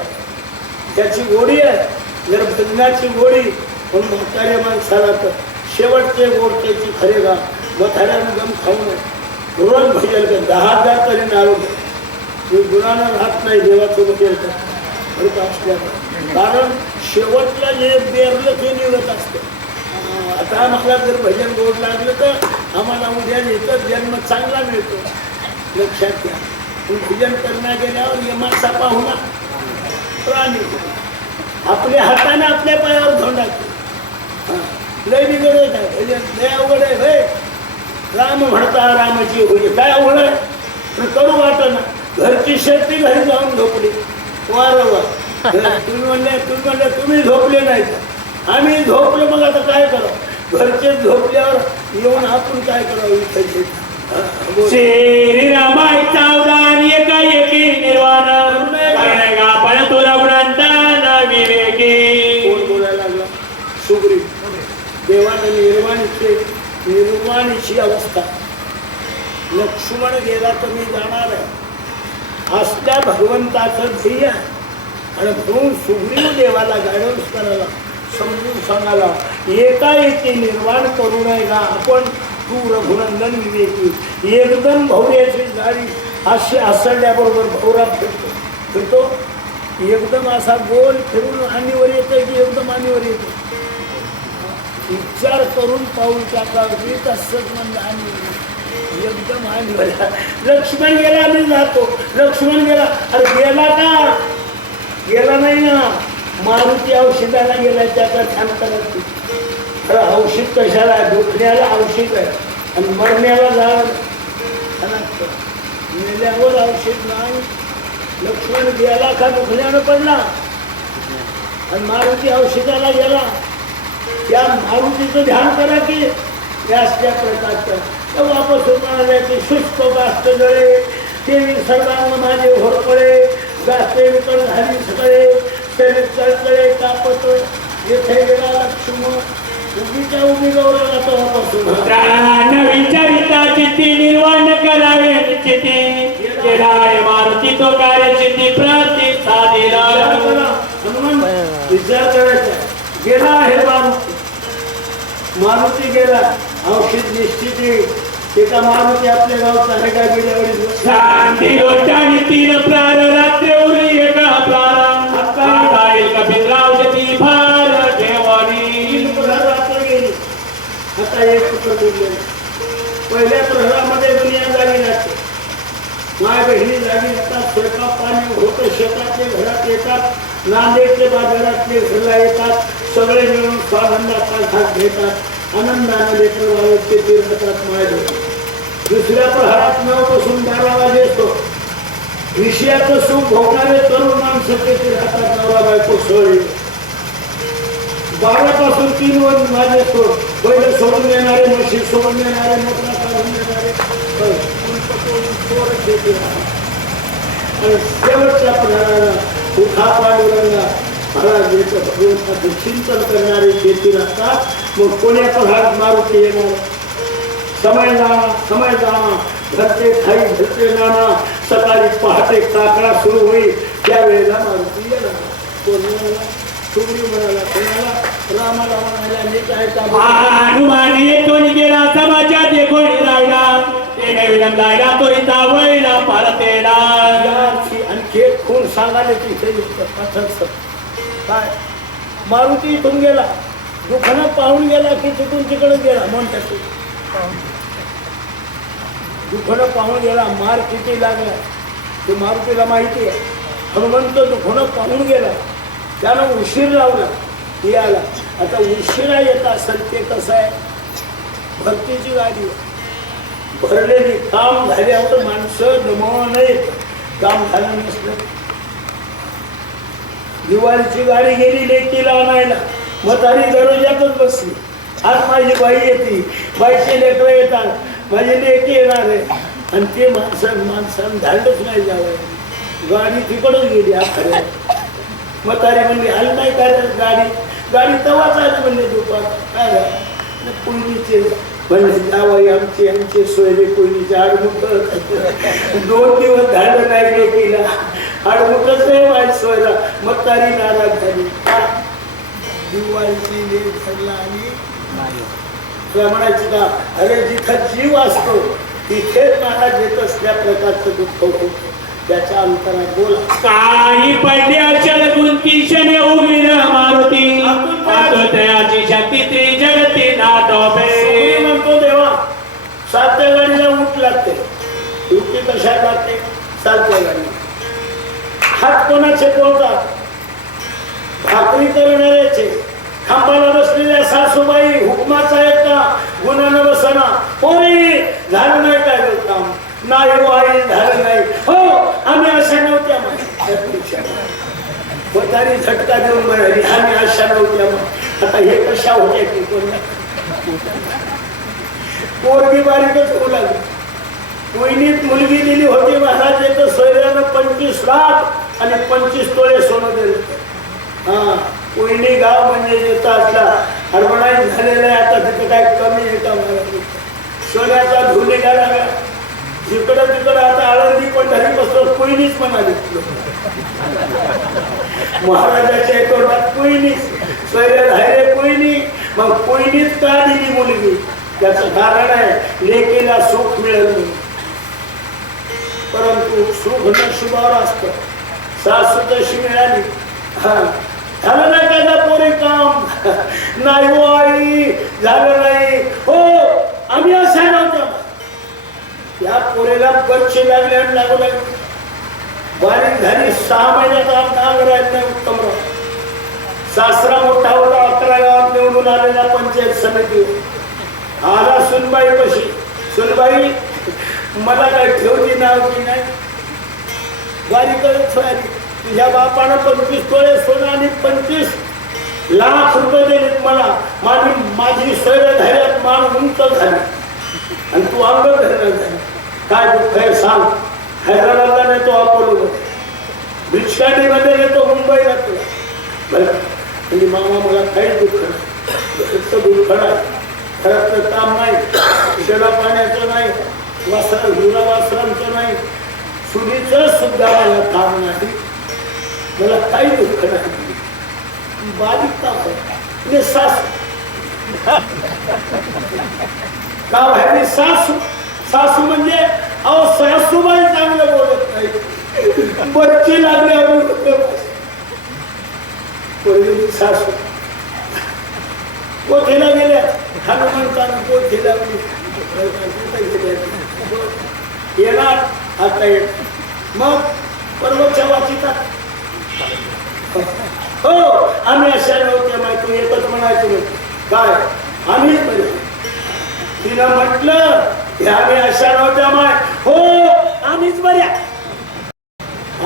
त्याची गोडी आहे, जर भजनाची गोडी पण म्हाताऱ्या माणसाला तर शेवटचे गोड त्याची खरे गा मथाऱ्यानं दम खाऊ नये. रोज भजन कर. 10,000 तरी नारू घे. गुणानं राहत नाही देवाचं भजन करत असल्यानं. कारण शेवटला जे बेरलं ते निवडत असतं. आता आम्हाला जर भजन गोड लागलं तर आम्हाला उद्या येतं जन्म चांगला मिळतो. लक्षात घ्या. भजन करण्या गेल्यावर यमाचा पाहुणा प्राणी आपल्या हाताने आपल्या पायावर धोंडायचे. लय बिघडत आहे भजन. लय अवघड आहे. होय राम म्हणता रामाची होईल. काय अवघड आहे. करू वाटना. घरची शेती घरी जाऊन झोपली. वारंवार तुम्ही म्हणले तुम्ही झोपले नाही का. आम्ही झोपलो. मग आता काय करावं. घरचे झोपल्यावर येऊन आपण काय करावं. इथे श्री रामायचा उदान एका एकी निर्वाण पण तुला गुणांता विवेकी. कोण बोलायला लागला. सुग्रीव. देवाने निर्वाणीची अवस्था. लक्ष्मण गेला तर मी जाणार आहे असल्या भगवंताचं ध्येय आहे. आणि म्हणून सुग्रीव देवाला गायडन्स करायला समजून सांगायला एकाएकी निर्वाण करू नये का आपण. तू रघुनंदन विवेकी. एकदम भव्याची गाडी अशी आसळल्याबरोबर भवरा फिरतो. एकदम असा गोल फिरून आणीवर येतो की एकदम आणीवर येतो. विचार करून पाऊल टाकावी तसंच म्हणजे आणीवर एकदम आणीवर. लक्ष्मण गेला आम्ही जातो. लक्ष्मण गेला. अरे गेला का. गेला नाही ना. मारुती औषधाला गेला. त्याचा छान करत. औषध कशाला. दुखण्याला औषध आहे आणि मरण्याला जाण. मेल्यावर औषध नाही. लक्ष्मण गेला का दुखण्यानं पडला आणि मारुती औषधाला गेला. त्या मारुतीचं ध्यान करा की त्या प्रकारचं तर वापस होणाऱ्या की शुष्क गास्त जळे ते सर्वांना माझे होरपळे गास्ते विकल झाली सगळे शरीर चळचळे कापत येथे गेला लक्ष्मण उगीच्या उभी गौरवला तो वापस प्राण विचारिता चित्ती निर्वाण करावे निश्चिती केलाय मारुती तो कार्य चित्ती प्रतिसादिला. हनुमान विचार करायचा गेला हे मारुती गेला औषध निश्चिती एका मारुती आपल्या गावचा आहे का गेल्यावर शांती गोष्टाने तीन प्राण रात्र उरी एका प्राण कपिलराव शेती फार ठेवानी रात्र गेली. आता एक पुत्र उरले. पहिल्या प्रहरामध्ये दुनिया जागी लागते. माय बहिणी जागी येतात. स्वयंपाक पाणी होतं. शेतातले घरात येतात. नांदेडचे बाजारातले घरला येतात. सगळे मिळून स्वानंदाचा घाट घेतात. आनंदाने लेकर वाळूचे तीर्थात माय बहिणी. दुसऱ्या प्रहारात 9 पासून 12 वाजे असतो. विषयाचं सुख भोगणारे तरुण माणसं ते तीर्थात नवरा बायको सोडले. 12 पासून 3 वाजे असतो. बैल सोडून देणारे म्हशी सोडून देणारे मोठा काढून देणारे आणि शेवटच्या प्रहाराला उठा पांडुरंगा महाराज भगवंताचं चिंतन करणारे शेती राहतात. मग कोण्या प्रहारात मारुती येणार समय जाणा घरचे खाई घरचे नाना सकाळी पहाटे काकडा सुरू होईल त्यावेळेला मारुती येणार. कोण म्हणाला सुग्री म्हणाला कोणाला रामाला म्हणाला मी काय काम हनुमान येथून गेला समाजात देखून राहिला तेने विलंबायला तो इथं वळला परतेला. आणखी एक खूण सांगायला तिथे काय मारुती इथून गेला दुखानं पाहून गेला की तिथून तिकडे गेला म्हणतात. दुखणं पाहून गेला मार किती लागला ते मारुतीला माहिती आहे. हनुमंत दुखणं पाहून गेला त्यानं उशीर लावला याला. आता उशिरा येत असेल ते कसं आहे भक्तीची गाडी भरलेली काम झाल्यावर माणसं दमवून नयेत. काम झालं नसलं दिवाळीची गाडी गेली लेकीला आणायला म्हातारी दरवाजातच बसली. आज माझी बाई येते बाईचे लेकरं येतात माझी लेकी येणार आहे आणि ते माणसानं धाडच नाही जावं. गाडी तिकडच गेली आखड्या. म्हातारी म्हणली हल नाही काय गाडी तवाच आली म्हणले दुपार काय झालं कुणीचे म्हणजे जावई आमचे सोयरे कोयनीचे आडमुठ 2 दिवस धाडं नाही लेकीला आडमुठच नाही माझी सोयरा. म्हातारी नाराज झाली. दिवाळीची लेट ठरला आणि म्हणायची का अरे जिथं जीव असतो तिथे महाराज येत असल्या प्रकारचं दुःख होतं. त्याच्या अंतरात बोला काही पडले अचल गुंतीशने उभी मारुती तयाची शक्ती त्रिजगती नाटोपे. म्हणतो देवा साध्या गाडीला ऊट लागते. उठती कशात लागते साध्या गाडी. हात कोणाचे बोलतात भाकरी करणाऱ्याचे. खांबाला बसलेल्या सासूबाई हुकमाचा एका गुणानं बसना होय झालं नाही काय काम नाही हो आई झालं नाही हो आम्ही अशा नव्हत्या म्हातारी झटका देऊन म्हणाली आम्ही अशा नव्हत्या. आता हे कशा होत्या की पोरगी बारीकच होऊ लागली. कोयनीत मुलगी दिली होती महाराज येतं सोयऱ्यानं 25 लाख आणि 25 तोळे सोनं दिलं. हा कोयनी गाव म्हणजे येता असला हरमणाईत झालेला आहे. आता तिथं काय कमी आहे का मला सोन्याचा धूळ निघाला का जिकडं तिकडं आता आळंदी पंढरीपासून कोयनीच म्हणाली. महाराजाच्या तोंडात कोयनीच सोयऱ्या राहिले कोयनी. मग कोयनीच का दिली मुलगी त्याचं कारण आहे लेकीला सुख मिळेल नाही. परंतु सुख नशिबावर असतं. सासू तशी मिळाली हा झालं नाही का पोरे काम नाही हो आई झालं नाही हो आम्ही असा नव्हत्या. या पोरेला बच्चे लागले आणि लागू लागले. बारीक झाली 6 महिन्याचा नाग राहत नाही. उत्तमराव सासरा मोठा होता. 11 गावात निवडून आलेला पंचायत समिती आला सुनबाई पशी. सुनबाई मला काय ठेवली नाव की नाही वारी करत सोयारी तुझ्या बापानं 25 तोळे सोनं आणि 25 लाख रुपये दिलेत मला. माझी सैर धैर्यात मान उंच झाली आणि तू अंग धैर्य झाली. काय दुःख आहे सांग. हैदराबादला नेतो अपोलोमध्ये, भिक्षाटीमध्ये नेतो मुंबईला तुला. बरं म्हणजे मामा मला काही दुःख नाही, इतकं दुःख नाही. घरातलं काम नाही, शेळा पाण्याचं नाही, हिरा वासरांचं नाही, सुनीचं सुद्धा मला काम नाही. मला काही दुःख नाही. बारीक काम आहे सासू गाव आहे. सासू सासू म्हणजे अहो सासूबाई चांगलं बोलत नाही, बच्ची लागली सासू कोठीला गेल्या हनुमंतानं कोठीला येणार आता येत मग पर्वतच्या वाचिता हो आम्ही अशा नव्हत्या माहिती एकच म्हणायचं काय आम्हीच बरे. तिनं म्हटलं आम्ही अशा नव्हत्या माय हो आम्हीच बऱ्या.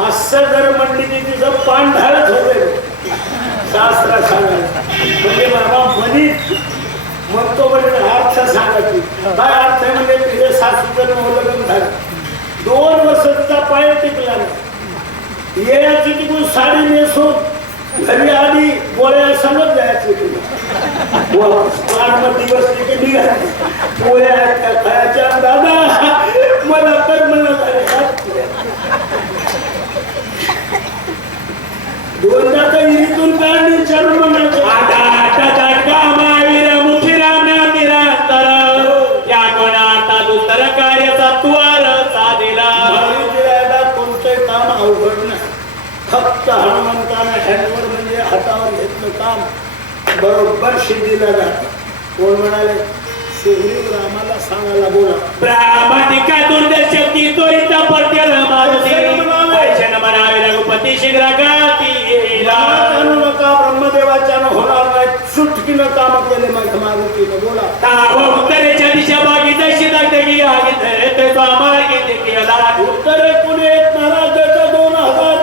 असं जर म्हणली की तिचं पान ढाळत होते शास्त्र सांगायचं म्हणजे बाबा म्हणीत म्हणतो म्हणजे अर्थ सांगायची काय अर्थ आहे म्हणजे तिथे सासूचं अवलंबन झालं. 2 वर्ष तिचा पाय टिकला नाही. येण्याची तिकडून साडी नेसून घरी आधी गोळ्या सांगत जायचे दिवस निघाले गोळ्या खायच्या दादा मला तर म्हणत आले 2दा तर इथून काढली विचारून म्हणायचं कोणतंही काम अवघड नाही. फक्त हनुमंतानं हँडवर म्हणजे हातावर घेतलं काम बरोबर सिद्धीला जात. कोण म्हणाले सुग्रीव रामाला सांगायला बोला प्रामाणिका दुर्दशक्ती त्वरित पडतेल मारुती वैशन म्हणावे रघुपती शीघ्र गाती येईला. आणू नका ब्रह्मदेवाच्यानं होणार नाही. सुटकीनं काम केले माझ्या मारुतीनं बोला. ताव उत्तरेच्या दिशा बागी जशी लागते की आगी त्याचा मार्गी ते केला. उत्तरे पुणे एक महाराज त्याचा 2000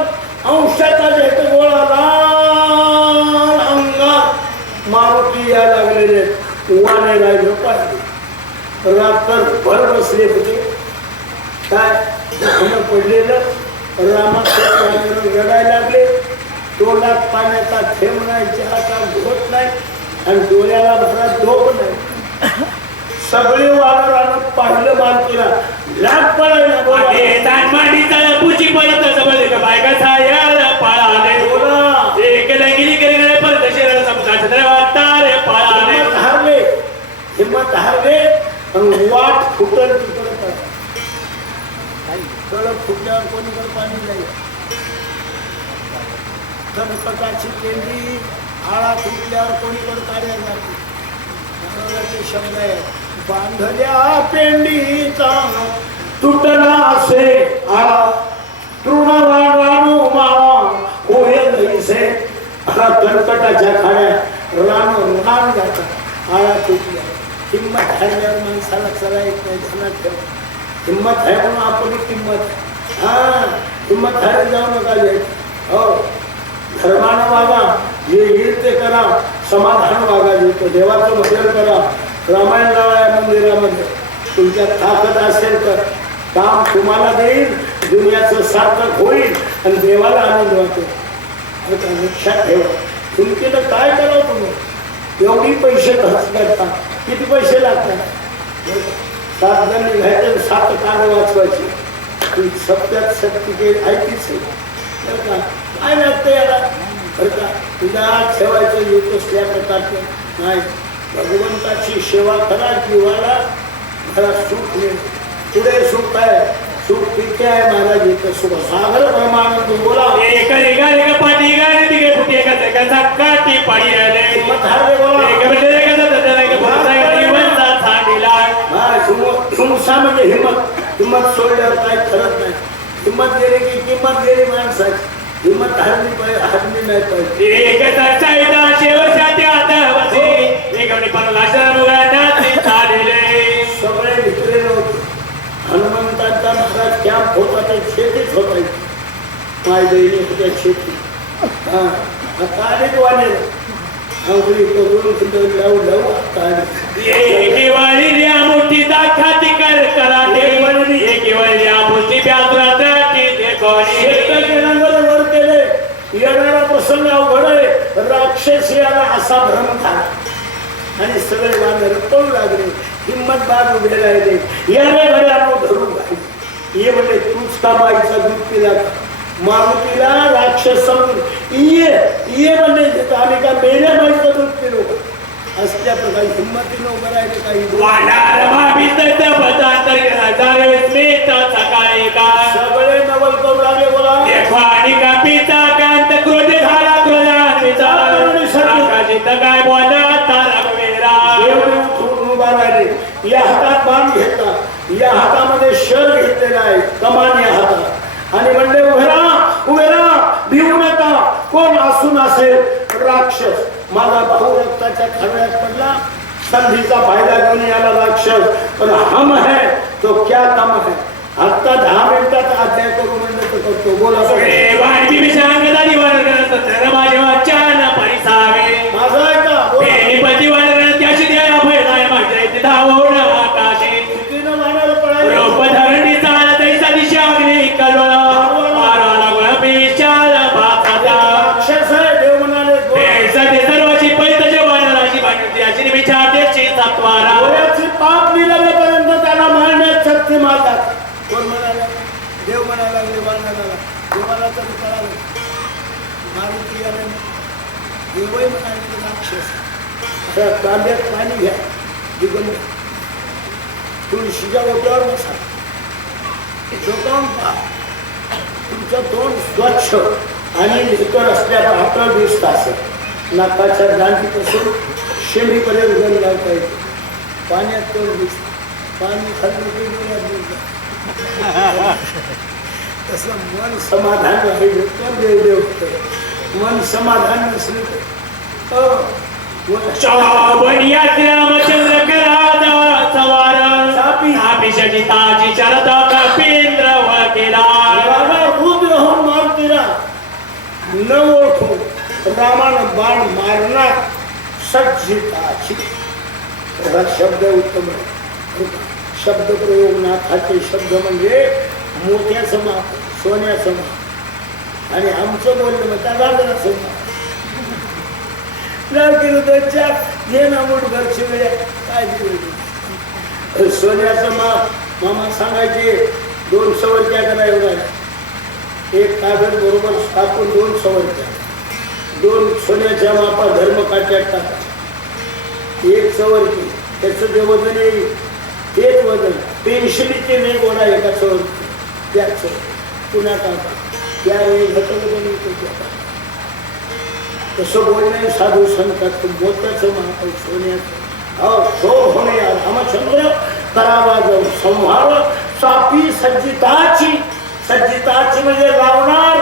अंशाचा जेत गोळा लाल अंगात मारुती या लागलेले वाणे राहिले पाहिजे. रात्रभर बसले होते काय पडलेलं रामाचं रडायला लागले. तोंडात पाण्याचा थेंब नाही, चहाचा घोट नाही आणि डोळ्याला भरात झोप नाही. सगळे वानरानं पाहिलं मालकीला लाग पडायला पुची पडत बायका साया पाळाले एक लंगिली केले परत शरीराला पाळाले हारले हिंमत हारले आणि वाट फुटल तिकडे कडक फुटल्यावर कोणीकडे पाणी नाही. कणपताची केंद्री आळा फुटल्यावर कोणीकडे कार्य जाते. शब्द आहे बांधल्या पेंडीचा तुटला असे आळा तृणवाणू मावा होईल से. कणकटाच्या खाड्या रान रान जातात आळा तुटल्या. हिंमत हारल्यावर माणसाला चला येत नाही. ध्यानात ठेवा हिंमत आहे म्हणून आपण किंमत हा हिंमत हारी जाऊ नका घ्यायची. हो धर्मानं वागा जे येईल ते करा. समाधान वागा येतो. देवाचं भजन करा. रामायण लावा मंदिरामध्ये. तुमच्या ताकद असेल तर काम तुम्हाला देईल. दुनियाचं सार्थक होईल आणि देवाला आनंद वाटेल. लक्षात ठेवा तुमच्यानं काय करावं तुम्ही एवढी पैसे खर्च करता. किती पैसे लागतात. 7 जण निघायचे 7 कागद वाचवायची. सत्यात शक्ती ऐकीच काय लागतं याला बरं का. तुझ्या ठेवायचं येत असल्या प्रकारचं नाही. भगवंताची सेवा करा. जीवाला मला सुख मिळेल. पुढे सुख आहे. सुख किती आहे महाराज येतं सुख सागर ब्रह्मानंद बोला. म्हणजे हिंमत सोडल्यावर काय खरंच नाही. हिंमत गेली की किंमत गेली माणसाची. हिंमत हारली नाही पाहिजे. सगळे विकलेले होते. हनुमंतांचा महाराज कॅम्प होता ते शेतीच होता. माय बहिणी होत्या शेती हा आता आले वाले अंगुली करून तिथं लावू आता केवळल्या मोठी दाखाती कर कराटे केवळल्या मोठी व्याघ्रासाठी वर केले येणारा प्रसंग अवघड आहे राक्षस याला असा भ्रम झाला आणि सगळे वानर पळू लागले हिंमत बाग उभे राहिले याने घड्याला धरून राहिले ये म्हणजे तूच का बाईचा दूध पिला मारुतीला राक्षस समजून ये म्हणजे आम्ही का मेल्या बाईचं दूध पिलो असल्या प्रकारे हिंमतीनं उभं राहिले काही सगळे नवल करू लागले बोला काय बोला उभा राहिले या हातात बाण घेतला या हातामध्ये शर घेतलेला आहे कमान या हातात आणि म्हणले उभे राहा भिवू नका कोण असून असेल राक्षस माझा भाऊ रक्ताच्या खड्यात पडला संधीचा फायदा घेऊन याला राक्षस पण हम है तो क्या काम है आता 10 मिनिटात अध्याय करू म्हणलं तर करतो बोला माझा आहे का पाप निघाल्यापर्यंत त्याला मारण्यात शक्ती मारतात कोण म्हणाला देव म्हणायला लागले बांधण्याला देवाला तरी कळालं मारुती याला देवही म्हणाले राक्षस तांब्यात पाणी घ्या दिगंबर तुळशीच्या ओट्यावर बसा डोकावून पहा तुमचं तोंड स्वच्छ आणि भीतर असल्या पातळ दिसत असेल नाकाच्या गांठीपासून शेंडीपर्यंत गण लावता येते पाण्यात तोंड दिसत पाणी खाली तसं मन समाधान राहिलं तर देव होतं मन समाधान नसलं रुद्र होऊन मारुतीला न ओळखून रामानं बाण मारणार सज्जिताची शब्द उत्तम शब्द प्रयोग नाथाचे शब्द म्हणजे मोठ्याचं माप सोन्याचं माप आणि आमचं बोलणं मग त्या गाजराचं माप काय दिलं सोन्याचं माप मामा सांगायचे 2 सवरत्या करा एवढा एक कागद बरोबर टाकून 2 सवरत्या 2 सोन्याच्या मापा धर्म काट्यात टाका 1 सवरती त्याचं जे वजन येईल तेच वजन पेन्शिलीचे नाही गोळा एका सवरती त्याच पुन्हा टाका त्यावेळी घटवजन येतो तसं बोलणे साधू संतात मोत्याचं महाकाय सोन्याचं सो होणे रामचंद्र करावा जाऊ संहार सापी सज्जिताची म्हणजे लावणार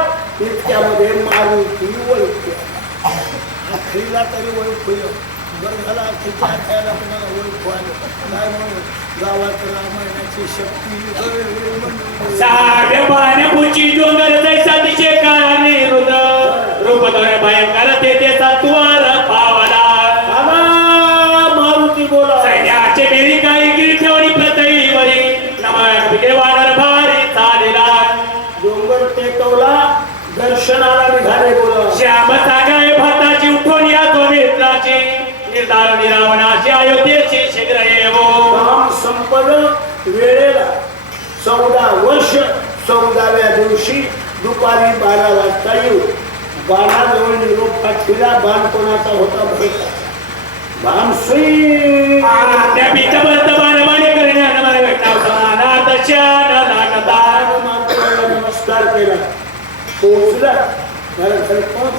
इतक्यामध्ये मारुती वळते आखरीला तरी ओळख होईल बरं झाला अखेरच्या आठ्याला कुणाला ओळख आलं काय म्हणून गावात रामायणाची शक्ती भयंकर ते सत्वर पावला मारुती बोला सैन्याचे बेरी काही गिरठवणी प्रतईवरी नमन भारी चालेला डोंगर टेकवला दर्शनाला निघाले बोला श्याम सागाय भक्ताची उठून या तो मित्राची निर्धार निरावणाची अयोध्येची शीघ्र येवो काम संपलं वेळेला 14 वर्ष 14व्या दिवशी दुपारी 12 वाजता येऊ बाणाजवळ निरोप पाठविला बाण कोणाचा होता भरता बाण सुई त्या भीतभरत बाणबाणे करण्यात मला भेटणार नमस्कार केला पोहोचला पोहोच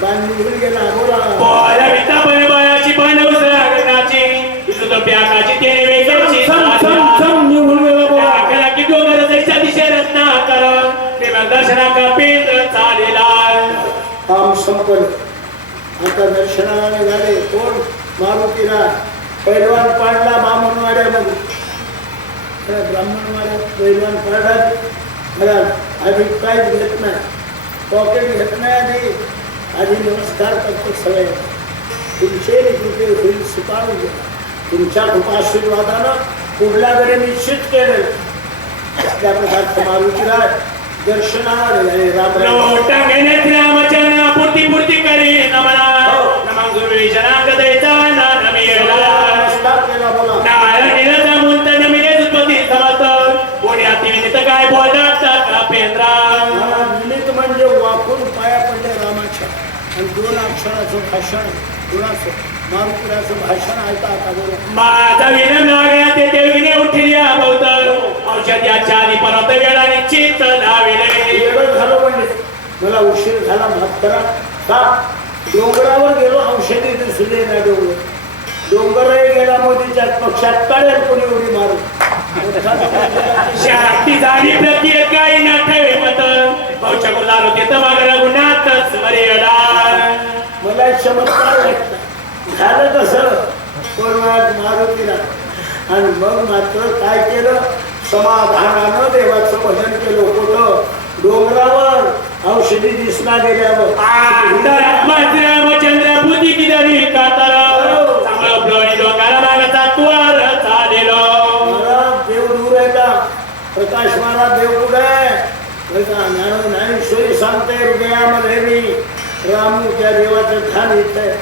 बाण निघून गेला बोला भीताची बाण उचलण्याची प्याकाची तेने वेगाची निघून गेला बोला की डोंगर जैसा दिशे रत्ना कर दर्शना का पेंद्र चालेला काम संपलं आता दर्शनाला निघाले कोण मारुतीला पैलवान पाडला ब्राह्मणवाड्यामध्ये ब्राह्मणवाड्यात पैलवान पाडला आधी काहीच घेत नाही, पॉकेट घेत नाही, आधी नमस्कार करतो सगळे. तुमचे कृपे होईल सुकाळून गेला, तुमच्या कृपा आशीर्वादानं पुढल्या घरी निश्चित केलं. त्या प्रकारचं मारुतीला दर्शनावर राम रामचंद्र पूर्ती पूर्ती करी नमना नमः गुरुवे शरणागत द्यायचा नमिला केला बोला. नारायणीला मुंत नमिले सुपती समत कोणी अतिविनित काय बोलतात कापेंद्रा. निमित्त म्हणजे वाकून पाया पडले रामाच्या आणि 2 अक्षराचं भाषण, गुणाचं मारुतीचं भाषण ऐकतात. माझा विनम लागल्या ते देवीने उठल्या बहुत औषध्याच्या आधी परत वेळा निश्चित लाविले. एवढं झालं म्हणजे मला उशीर झाला, माफ करा. का डोंगरावर गेलो, औषधी दिसले ना डोंगरही गेला मोदीच्या पक्षात काढेल कोणी उडी मारून. शक्ती झाली प्रत्येक काही न ठेवे मत बहुच्या गुलाल होते तर मागला गुन्हात स्मरेला. मला चमत्कार वाटला. झालं कसं कोणात मारुतीला. आणि मग मात्र काय केलं, समाधानानं देवाचं भजन केलं. कुठं डोंगरावर औषधी दिसला गेल्यावर. रामचंद्र बुद्धी किती कातर चांगलं डोंगाला मागाचा तुवार चालेलो. देव दूर आहे का? प्रकाश महाराज देव कुठे आहे? ज्ञानेश्वरी सांगते हृदयामध्ये मी रामू त्या देवाचं ध्यान येत आहे.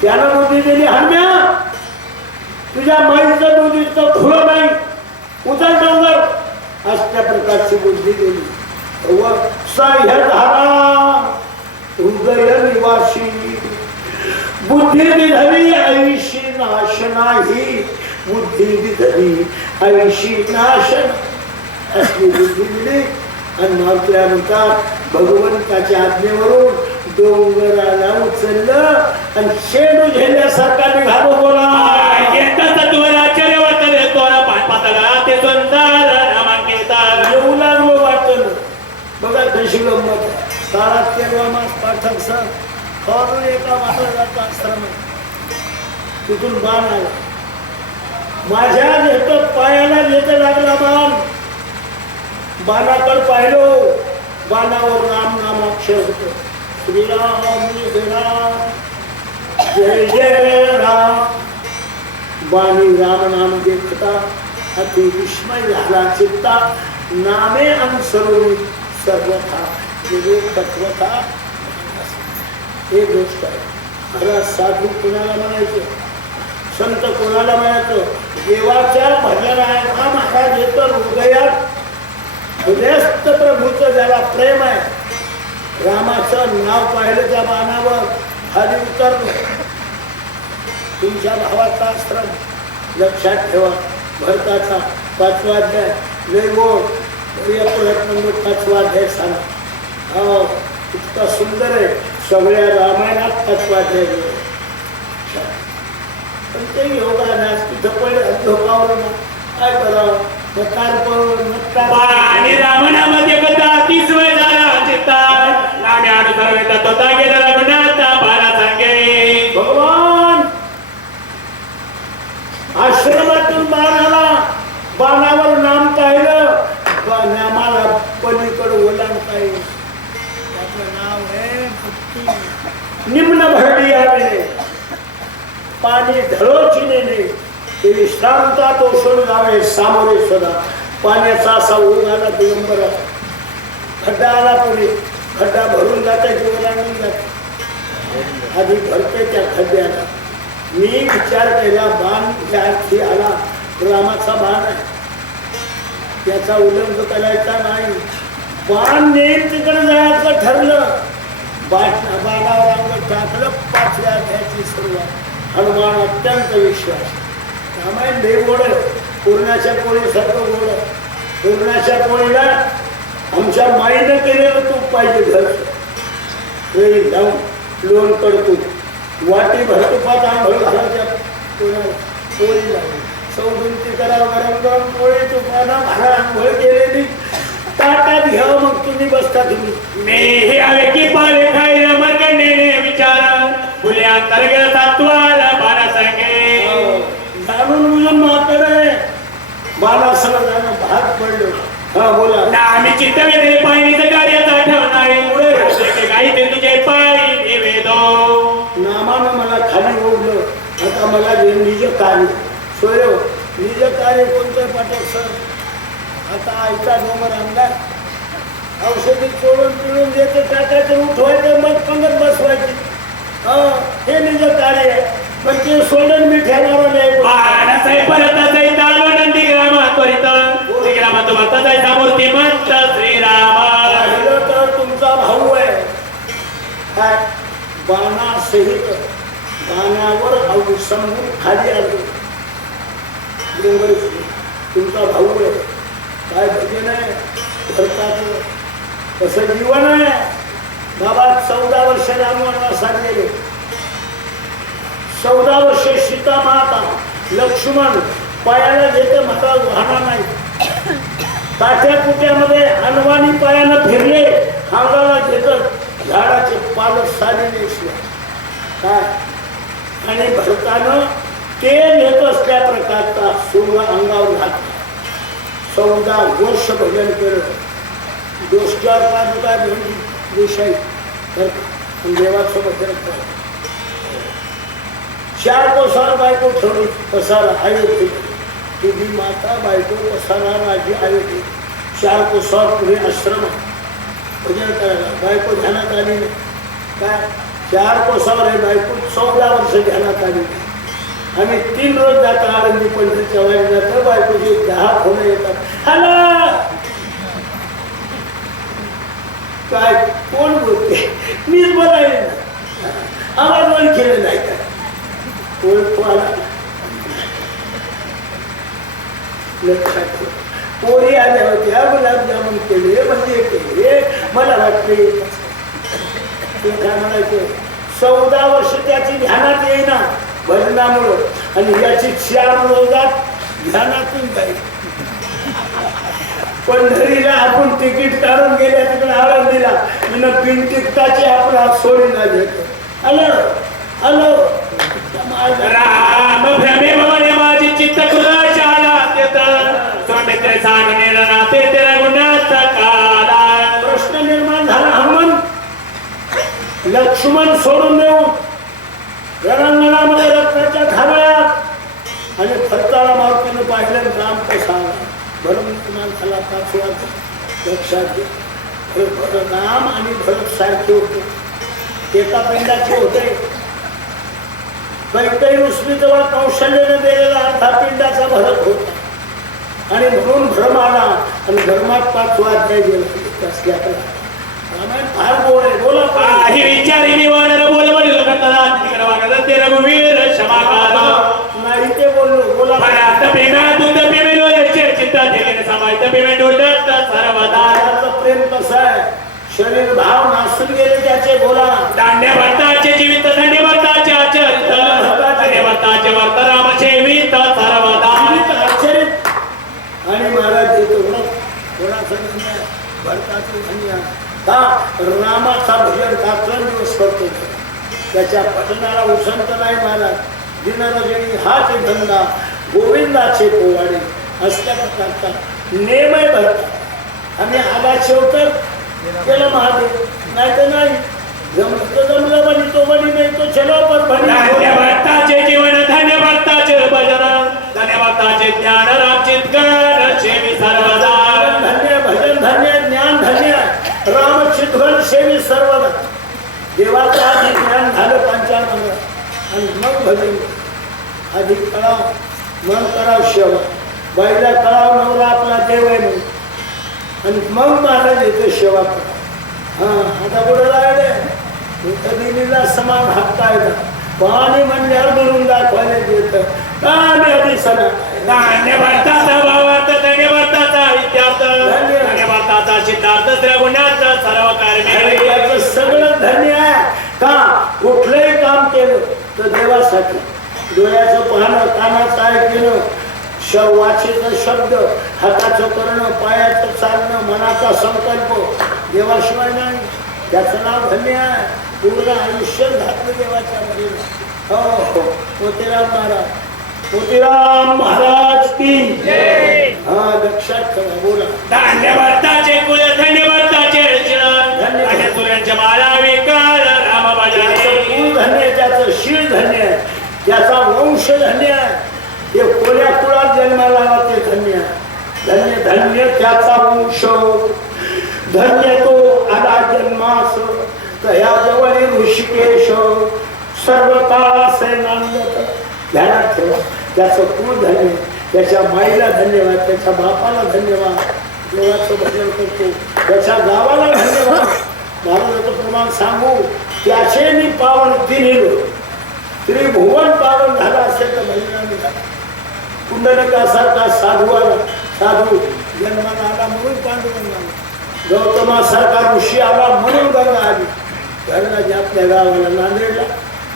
त्यानं बुद्धी दिली. हरम्या तुझ्या माईचं दूध इतकं खुलं नाही, उतर डोंगर. अशा प्रकारची बुद्धी दिली. व सह्य धारा हृदय निवासी बुद्धी दिधवी ऐशी नाश नाही. बुद्धी दिधवी ऐशी नाशन असली बुद्धी दिली. आणि मात्र म्हणतात भगवंताच्या आज्ञेवरून डोंगराला उचललं आणि शेणू झेल्यासारखा निघालो. बोला आश्चर्य वाटत तोरा पाताला ते सुंदर नामांकित येऊ लागलो वाटलं. बघा कशी गंमत. काळात केला मास पाठक सर फॉरून एका महाराजाचा आश्रम आहे. तिथून बाण आला. माझ्या येतं पायाला येतं लागला बाण. बाणाकडे पाहिलो, बाणावर राम नामाक्षर होतं. श्रीराम श्रीराम जय जय राम. बाणी राम नाम देखता अति विस्मय झाला चित्ता. नामे अनुसरून सर्वथा तत्वता. हे गोष्ट आहे. खरा साधू कोणाला म्हणायचं, संत कोणाला म्हणायचं? देवाच्या भजनाला महाराज येतं हृदयात. हृदयस्थ प्रभूचं ज्याला प्रेम आहे, रामाचं नाव पाहिलं त्या बाणावर खाली उतरलं. तुमच्या भावाचा आश्रम लक्षात ठेवा. भरताचा 5वा अध्याय लय गोड. 5वा अध्याय सांगा. हो इतका सुंदर आहे. सगळ्या रामायणात 5वा अध्याय. पण ते योगानास तिथं पहिले धोकावर काय करावं. आणि रामनामध्ये कथा 30 वय झाला चित्तात नामे अनुसार येतात होता गेला रघुनाथ बारा सांगे. भगवान आश्रमातून बाण आला. बाणावर नाम पाहिलं. नामाला पलीकडे ओलांडता येईल. त्याचं नाव आहे निम्न भरडी आले. पाणी ढळोची नेणे ते विश्रांतात ओसळून जावे सामोरे सदा. पाण्याचा असा ओघ आला दिगंबर. खड्डा आला पुढे. खड्डा भरून जाते की ओलांडून जाते. आधी भरते त्या खड्ड्याला. मी विचार केला बाण त्या अर्थी आला. रामाचा बाण आहे, त्याचा उल्लंघ करायचा नाही. बाण नेम तिकडे जायचं ठरलं. बाणावर अंग टाकलं. 5व्या अध्यायाची सुरुवात. हनुमान अत्यंत विश्वास. रामायण लय गोड आहे. पूर्णाच्या पोळीसारखं गोड आहे. पूर्णाच्या पोळीला आमच्या माईनं केलेलं तूप पाहिजे. घर रेळी लावून लोण करतो. वाटी भर तुपात आंघोळ घालायच्या पोळी लावून सौदून ती करा. गरम गरम पोळी तुपाला भरा आंघोळ केलेली ताटात घ्या. मग तुम्ही बसता. तुम्ही मी हे आले की पाले खायला मरकंडे विचार फुले अंतर्गत सातवाला बारा सांगे. जाणून बुजून म्हातारे बाणासह जाणं भाग पडलं. हा बोला ना आम्ही चित्तवेदने पायनीचं कार्याचा ठेवणारे पुढे काही ते तुझे पायी निवेदो नामानं मला खाली ओढलं आता मला जे निज कार्य सोय निज कार्य कोणतं पाठक सर आता आयचा डोंगर आणला औषधी चोळून पिळून देते टाकायचं उठवायचं मग पंगत बसवायची हे निज कार्य आहे पण ते सोडून मी ठेवणार नाही परत आलो नंदी ग्रामात ग्रामात भक्ताचा मूर्तिमंत श्रीराम राहिलं तर तुमचा भाऊ आहे काय बाणासहित बाणावर अवसंबून खाली आलो डोंगर तुमचा भाऊ आहे काय भजन आहे भरताचं कसं जीवन आहे बाबा 14 वर्ष रामवनवासात गेले 14 वर्ष सीता माता लक्ष्मण पायाला घेते माता वाहणार नाही काठ्या कुट्यामध्ये अनवाणी पायानं फिरले हांगाला घेतत झाडाचे पालक साली नेसले काय आणि भरतानं ते नेत असल्या प्रकारचा सूर्य अंगावर घातला 14 वर्ष भजन केलं दोषचार काय देशाई देवाचं भजन कर 4 कोसार बायको ठेवली पसारा अयोध्ये तुझी माता बायको पसारा राजी अयोध्ये 4 कोसार पुढे आश्रम भजन करायला बायको ध्यानात आली नाही काय 4 कोसावर आहे बायको 14 वर्ष ध्यानात आली नाही आम्ही 3 रोज जातो आनंदी पंढरीच्या वयात जातो बायकोची 10 फोन येतात हॅलो काय कोण बोलते मीच बोलायला ना आवाज पण केलं नाही का लक्षात पोरी आल्या होत्या गुलाबजामुन केले म्हणजे केले मला वाटले काय म्हणायचे 14 वर्ष त्याची ध्यानात येईना भजनामुळं आणि याची 4 रोजात ध्यानातून जाईल पंढरीला आपण तिकीट काढून गेल्या तिकडे आळंदीला आणि बिन तिकटाची आपण आज सोडी ना घेतो हॅलो हॅलो राम भ्रमे भवने माझी चित्त कुलाशाला तेत स्वामित्रे सांगणे नाते तेरा गुणाचा काला प्रश्न निर्माण झाला हनुमान लक्ष्मण सोडून देऊन रणांगणामध्ये रत्नाच्या खांबाळ्यात आणि फरताळा मारुतीनं पाहिलं राम कसा भरत तुम्हाला झाला 5 वर्ष लक्षात घे राम आणि भरत सारखे होते एका पिंडाचे होते कैकई रुसमी जवळ कौशल्याने दिलेला अर्धा पिंडाचा भरत होता आणि म्हणून भ्रम आला आणि धर्मात 5 अध्याय गेला रामायण फार गोड आहे बोला काही विचारी निवाडर बोल बोल ते रघुवीर क्षमा करा नाही ते बोललो बोला आता प्रेमा दूध पिमेलो चिंता दिलेले समाज पिमे डोलत सर्वदा प्रेम कसं आहे शरीर भाव नासून गेले त्याचे बोला दांड्या भरताचे जीवित दांड्या भरताचे आचरित दांड्या भरताचे वर्त राम सेवित सर्वदा आचरित आणि महाराज देतो कोणाचं धन्य भरताचं धन्य का रामाचा भजन 5 दिवस करतो त्याच्या भजनाला उसंत नाही महाराज दिनरजनी हाच धंदा गोविंदाचे पोवाडे असल्या प्रकारचा नेम आहे भरता आम्ही आगा शेवटर केलं महादेव नाही तर नाही जमलं तर जमलं बनी तो बनी नाही तो चलो पण धन्य भरताचे जीवन धन्य भरताचे भजन धन्य भरताचे ज्ञान रामचित गण सेवी सर्वदा धन्य भजन धन्य ज्ञान धन्य राम चितवन सेवी सर्वदा देवाचं आधी ज्ञान झालं पंचांग आणि मग भजन आधी कळाव मग कराव शेवा बाईला कळाव नवरा आपला देव आहे म्हणून आणि मग महाराज येतो सेवा करा हा आता कुठं राहिले दिनीला समान हक्क आहे ना पाणी म्हणल्यावर धरून दाखवायला येतं काय आधी सणा धन्य भरताचा भावार्थ धन्य भरताचा विद्यार्थ धन्य भरताचा सिद्धार्थ त्रिगुणाचा सर्व कार्य याचं सगळं धन्य आहे का कुठलंही काम केलं तर देवासाठी डोळ्याचं पाहणं कानाचं ऐकणं वाचेचं शब्द हाताचं करणं पायाचं चालणं मनाचा संकल्प देवाशिवाय नाही त्याचं नाव धन्य आहे पूर्ण आयुष्य घातलं देवाच्या मध्ये हो हो मोतीराम महाराज मोतीराम महाराज की हा लक्षात ठेवा बोला धन्यवादाचे कुल धन्यवादाचे रचना तुऱ्यांच्या माला विकार राम ज्याचं कुल धन्य ज्याचं शीळ धन्य आहे ज्याचा वंश धन्य आहे हे कोण्या कुळात जन्माला आला ते धन्य आहे धन्य धन्य त्याचा वंश धन्य तो आला जन्मास तया जवळ ऋषिकेश सर्व काळासे नांदत ध्यानात ठेवा त्याचं कुळ धन्य त्याच्या माईला धन्यवाद त्याच्या बापाला धन्यवाद देवाचं भजन करतो त्याच्या गावाला धन्यवाद महाराजाचं प्रमाण सांगू त्याचे मी पावन दिलेलो त्रिभुवन पावन झाला असेल तर भजनाने झाला कुंडलिकासारखा साधू जन्माला आला म्हणून पांडुरंगाला गौतमासारखा ऋषी आला म्हणून गंगा आली धरणाची आपल्या गावाला नांदेडला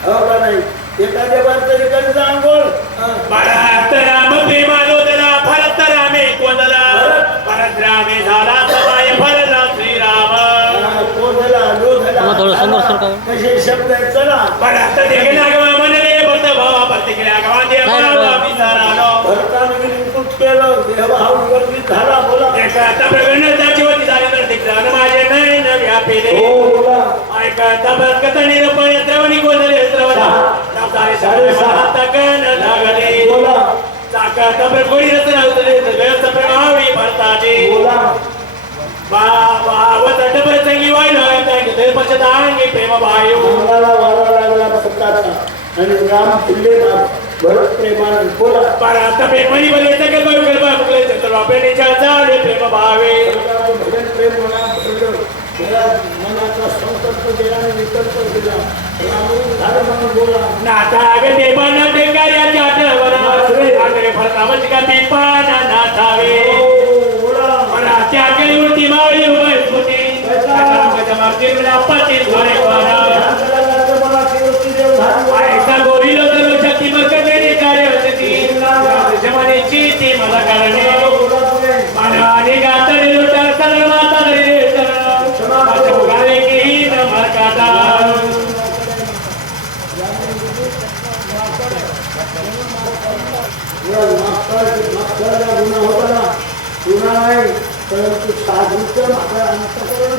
हो का नाही एखाद्या तरी कधी आंघोळ भरत राम प्रेमालोदला भरत रामे कोदला भरत रामे झाला सबाय भरला श्रीराम कोदला लोधला कसे शब्द आहेत चला भरत देखील आगवा म्हणले भरत भावा प्रत्येक आगवा देवा विचारालो भरताने विनूत केलं देहभाव विवर्जित झाला बोला एका प्रगणताची वती झाली तर दिग्जान माझे नयन व्यापिले हो बोला ऐकता बरकत निरपण श्रवणी कोदले श्रवणा नवतारे साडेसहा तकन लागले बोला चाका प्रकोडी रचना उतले व्यस्त प्रभावी भरताचे बोला व तटपर संगी वाहिला ते पचदांगी प्रेम वायू अंगाला वारा लागला भक्ताचा आणि राम फुल्ले भरत प्रेमानं बोला परत प्रेमणी बले सगळे गरबा मुकले चंद्र पेणीच्या झाले प्रेम भावे भजन प्रेम म्हणा भरलं त्याला मनाचा संकल्प दिला आणि विकल्प दिला रामून झालं म्हणून बोला नाता गते पण टेकाऱ्याच्या आठवणा आगरे फरतावच का पिपाना नाथावे बोला मनाच्या केळीवरती माळी उभय स्फुटी मागचे विलापाची घरे वारा ऐसा गोरीलो सर्व शक्ती मर्कटेने कार्य होती जमानेची ती मला करणे मानवाने गातडे लुटार सरळ माता धरी सरळ गावे की न मरकाता गुन्हा नाही परंतु साधूचं माझं अंतकरण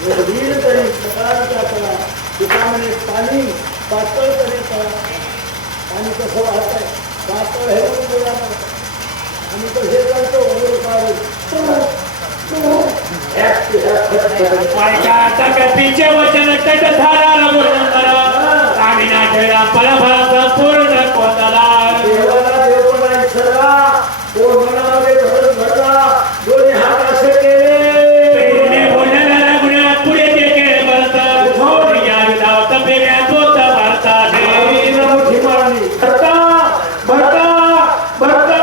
वीर तरी सकाळच्या करा पिकामध्ये पाणी पातळ तरी करा पाणी कसं वाहत आहे पातळ हे बोला आम्ही कसे करतो कपीचे वचन तट धारा स्वामीनाथला फळफळाचा पूर्ण कोतला देवाला देव नाही सरा मनामध्ये भरत भरला दोन्ही हात असे केले बोलणारा गुणात पुढे ते केळ भरत झोड या विधावत प्रेम्यात होत भारतात मोठी मारणी भरता भरता भरता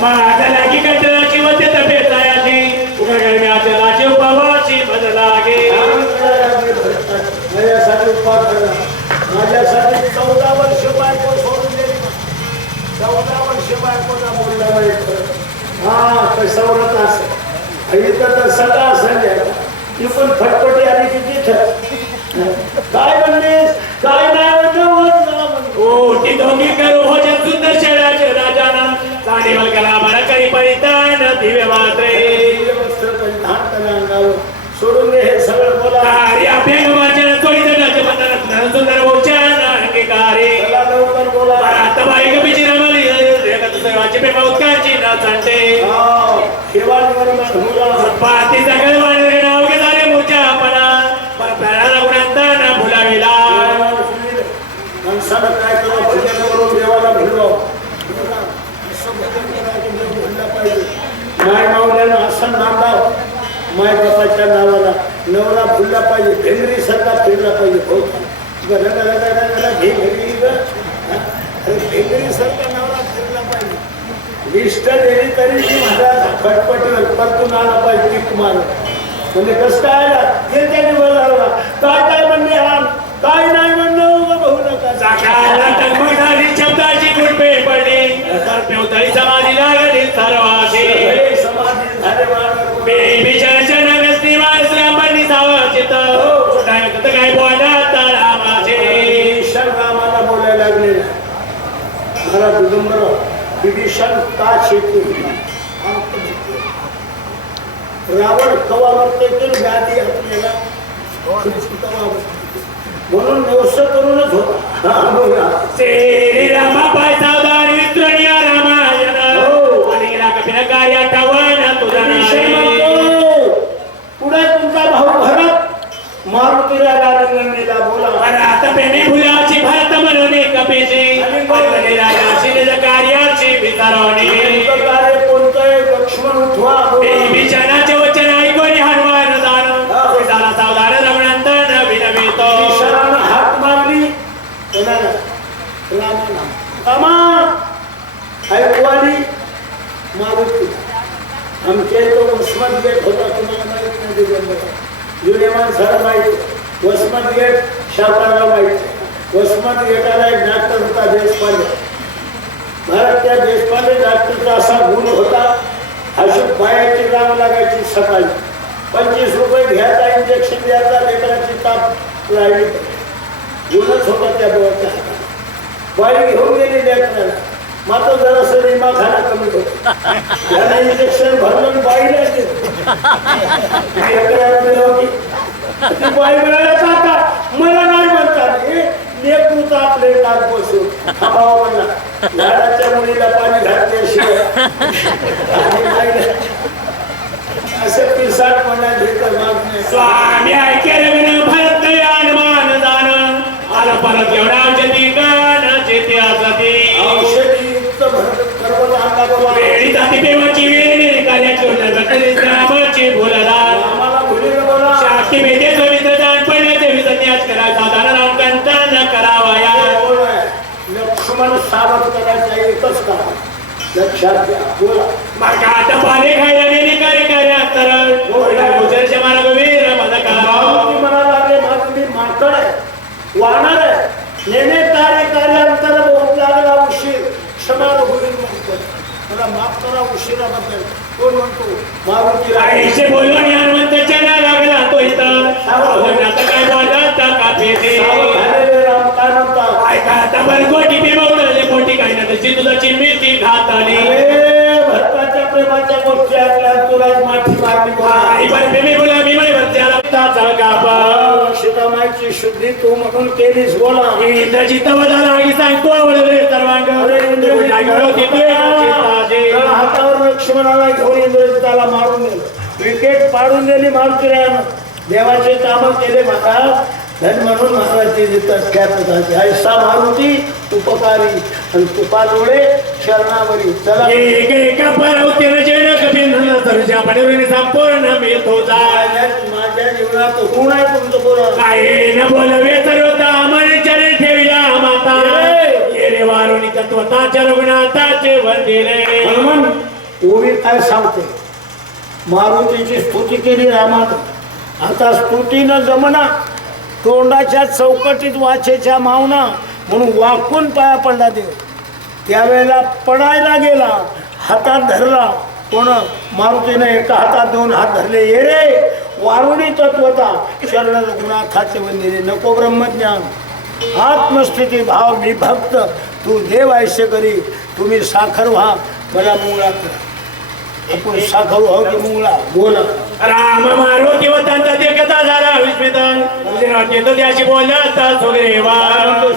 माझा लागी कटराची वते तपे जायाची उघडण्याच्या लाची उपवाची बदलागे माझ्यासाठी उपवास करा माझ्यासाठी 14 वर्ष बायको सोडून दिली 14 वर्ष बायकोचा बोलला हा कसं व्रत असेल इथं तर सदा संध्या ती पण फटफटी आली की तिथं काय म्हणलीस काय नाही ओ ती दोन्ही करू भोजन सुंदर शेळाचे राजाना चांदी वल्कला बरा करी परितान दिवे वात्रे वस्त्र परिधान करा अंगावर सोडून दे हे सगळं बोला कार्य अभ्यंग वाचन चोळी दंडाचे बंधन सुंदर उच्चारण अंगीकारे चला लवकर बोला आता बाई कपीची रमली वाची प्रेम उत्काची ना सांगते शिवाजीवर बोला पाती सगळे वाणी नाव घे झाले मोठ्या आपणा पर प्राणाला गुणांता ना भुलाविला माणसानं काय करावं भजन करून देवाला भिडलो माय मावल्यानं असं नांदाव माय बापाच्या नावाला नवरा फुलला पाहिजे भेंगरी सारखा फिरला पाहिजे हो घे घरी भेंगरी सारखा नवरा फिरला पाहिजे लिस्ट दिली तरी ती महाराज खटपटीवर परतून आला पाहिजे ती तुम्हाला म्हणजे कसं काय आला हे त्याने बोलावला काय काय म्हणणे हा काय नाही म्हणणं बघू नका जागाला टगमगणारी शब्दाची गुडपे पडली तर पेवतळी समाधी लागली सर्वाशी समाधी झाले बेबी चर्चन व्यस्ती वास रामांनी सावचित काय बोलत दिगंबर विभीषण का शेती रावण कवा वागते तर व्याधी आपल्याला म्हणून नवस करूनच होता. हा, बोला. श्री रामा पाय सावधान वितरणीय रामायण आणि कपिला कार्य आठवण तुझा विषय नावे. म्हणतो, पुढे तुमचा भाऊ भरत मारुतीला राजगणनेला बोला. आता प्रेमी फुलाची भारत म्हणून कपीची आणि राजाची निज कार्याची विचारवणी. नेमकं कार्य कोणतं आहे? लक्ष्मण उठवा बोला. विभीषणाचे वचन ऐकून हनुमान जाण झाला सावधान रमणांतर विनवितो. विभीषणानं हाक मारली कोणाला? रामाला. रामा ऐकू आली मारुती. आमच्या इथं वसमत गेट होता, तुम्हाला माहित नाही दिगंबर. जुन्या माणसाला माहित वसमत गेट शापाला माहित. वसमत गेटाला एक डॉक्टर होता देशपांडे. भारत त्या देशपांडे डॉक्टरचा असा गुण होता, अशी पायाची रांग लागायची सकाळी. 25 रुपये घ्यायचा, इंजेक्शन द्यायचा, लेकराची ताप राहिली. गुणच होता त्या बोळाच्या हातात. बाई घेऊन गेली लेकराला. मात्र जरासं विमा खाना कमी होतो. त्याला इंजेक्शन भरलं बाईला ती बाई म्हणाला काका मला नाही म्हणतात लेकरूच आपले काग बसून भावा म्हणला झाडाच्या मुलीला पाणी घातल्याशिवाय असं पिसाट म्हणा घेतं मागणे. स्वामी ऐके रविन भरत हनुमान जाण आला परत एवढा औषधी गाण जेते असते. औषधी युक्त भरत सर्व आणला बाबा. वेळी जाती प्रेमाची वेळ कार्याची रामाची भोलादार आम्हाला भुली बोला. शाक्ती भेटे सवित्र जाण पडण्याचे विसन्यास करा साधारण रामकांत करावा या. लक्ष्मण सावध करायचा एकच का लक्षात घ्या बोला. मग आता पाले खायला नेणे कार्य तर गुजरच्या मार्ग वीर माझा करा. मला लागले माझं मी माकड आहे, वाहणार आहे. नेणे कार्यानंतर बहुत लागला उशीर क्षमा होईल म्हणतो. मला माफ करा उशिराबद्दल. कोण म्हणतो? मारुती आईचे बोलवून हनुमंताच्या ना लागला तो इथं आता काय बोलत का फेटे राम काय म्हणता? ऐका आता बरं कोटी पे बोलले कोटी काय ना तशी तुझा चिमणी ती खात आली. भरताच्या प्रेमाच्या गोष्टी आपल्या तुलाच माठी मारली. आई बरं प्रेमी बोला मी म्हणे भरत्याला ताचा गाबा सीतामाईची शुद्धी तू म्हणून केलीस बोला. इंद्रजित वदाला आगी सांगतो आवडले सर्वांग हातावर लक्ष्मणाला घेऊन इंद्रजिताला मारून दिलं. विकेट पाडून दिली मारुतीरायानं. देवाचे काम केले महाराज धन म्हणून महाराजची जिथं ख्यात झाली. ऐसा मारुती उपकारी आणि तुपाजोळे शरणावरी. चला एका परावतीन जेण कपिन सर्जा पडविने संपूर्ण मिळत होता. माझ्या जीवनात गुण आहे तुमचं बोला. काय न बोलवे सर्वता मन चरण ठेविला माता येरे वारुणी तत्वताच्या रघुनाथाचे वंदिले. हनुमान ओवी काय सांगते? मारुतीची स्तुती केली रामानं. आता स्तुतीनं जमना, तोंडाच्या चौकटीत वाचेच्या मावना म्हणून वाकून पाया पडला देव. त्यावेळेला पडायला गेला, हातात धरला. कोण? मारुतीने एका हातात 2 हात धरले. ये रे वारुणी तत्वता शरण रघुनाथाचे वंदिले. नको ब्रह्मज्ञान आत्मस्थिती भाव मी भक्त तू देव ऐसे करी. तुम्ही साखर व्हा मला मुंगळा करा. आपण साखर व्हाव की मुंगळा बोला. राम मारुती व त्यांचा देखता झाला विस्मित त्याशी बोलत सुग्रीवा.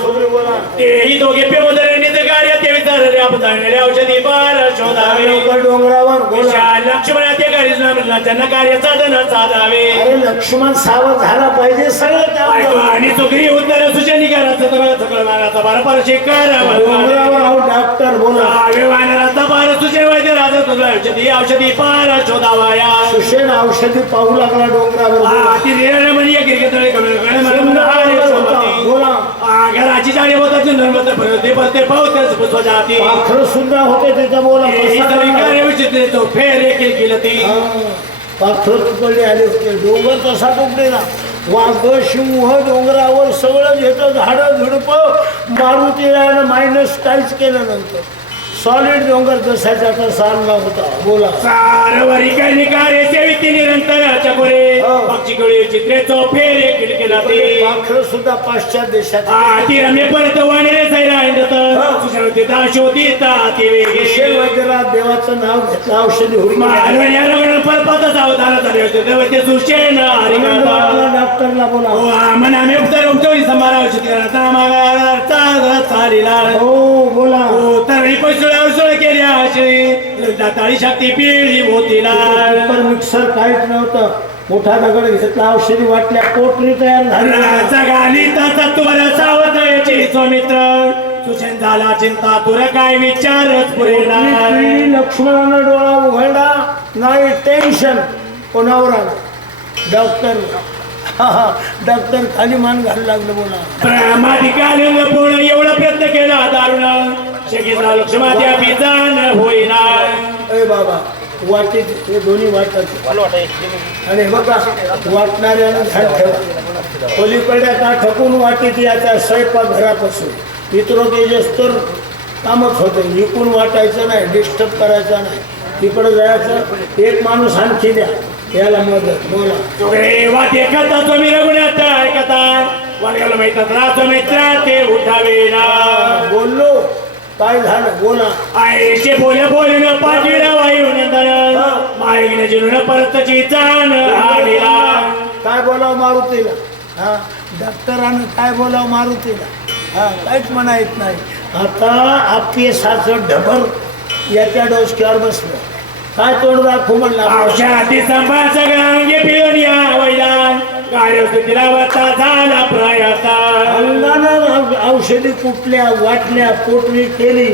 सुग्री बोला. तेही दोघे पेमुदरे निज कार्य ते विचारले आपण जाणलेले औषधी पार शोधावे. डोंगरावर बोला. विशाल लक्ष्मण ते करीस म्हणला त्यांना कार्य साधन साधावे. अरे लक्ष्मण सावध झाला पाहिजे सगळं त्या आणि सुग्री उत्तर सुचनी करायचं सगळं माराचा बारा पार शेकर डोंगरावर आहो डॉक्टर बोला. वानराचा पार सुचन वैद्य राजा तुला औषधी पार शोधावाया. सुषेण औषधी पाहू लागला डोंगरावर बोला. घराची जाणी होतात ते पाहू जाती पाखरं सुद्धा होते त्याच्या बोला. फेर केलं ती पाखरं तुकडे आले होते. डोंगर तसा तुकडेला. वाघ सिंह डोंगरावर सगळं घेतं. झाडं झुडपं मारुतीरायानं मायनस काहीच केलं नंतर. सॉलिड डोंगर जसाच्या तसा आणला होता बोला. सारवरी काही कार्य सेविती निरंतर चकोरे मागची कळी चित्रे चौफेर केले जाते पाखरं सुद्धा पाश्चात्य देशात ती रम्य परत वाणीने सैरा सुशांत होती दाश होती ती विशेष वैद्यराज देवाचं नाव घेतलं औषधी होईल परपतच अवतार झाले होते तेव्हा ते सुशेन डॉक्टरला बोला म्हणा आम्ही उत्तर उमटवली समारा औषधी चालीला हो बोला तर पैसे औषध केली दाताळी शक्ती पिढी होतीला मिक्सर काहीच नव्हतं मोठा दगड घेतला औषधी वाटल्या पोटरी तयार झाली जगाली तत्वर सावध याची मित्र सुशेन झाला चिंता तुला काय विचारच पुरेला लक्ष्मणानं डोळा उघडला नाही टेन्शन कोणावर आलं डॉक्टर डॉक्टर खाली मान घालू लागलं बोला माधिकालीन पूर्ण एवढा प्रयत्न केला दारुण शकीचा लक्ष्मात्या बिजान होईना ए बाबा वाटेत हे दोन्ही वाटतात आणि बघा वाटणाऱ्यानं ध्यान ठेवा पलीकडे का ठकून वाटेत याचा स्वयंपाक घरापासून इतर तेजस्तर कामच होतं इकून वाटायचं नाही डिस्टर्ब करायचं नाही तिकडं जायचं एक माणूस आणखी द्या याला मदत बोला वाटे करता तुम्ही रघुनाथ ऐकता वाड्याला माहितात राज मित्र ते उठावे ना बोललो काय झालं बोला आयशे बोले बोलून पाठीला वायू नंतर मायगिने जिरून परतची जाण आलीला काय बोलावं मारुतीला हा डॉक्टरानं काय बोलावं मारुतीला हा काहीच म्हणायत नाही आता आपसाचं ढबर याच्या डोसक्यावर बसलं काय तोंड दाखवू म्हणला औषधी संभा सगळा अंगे पिळून या वैला कार्यस्थितीला वाचा झाला प्रयासा अंगानं औषधी कुठल्या वाटल्या पोटली केली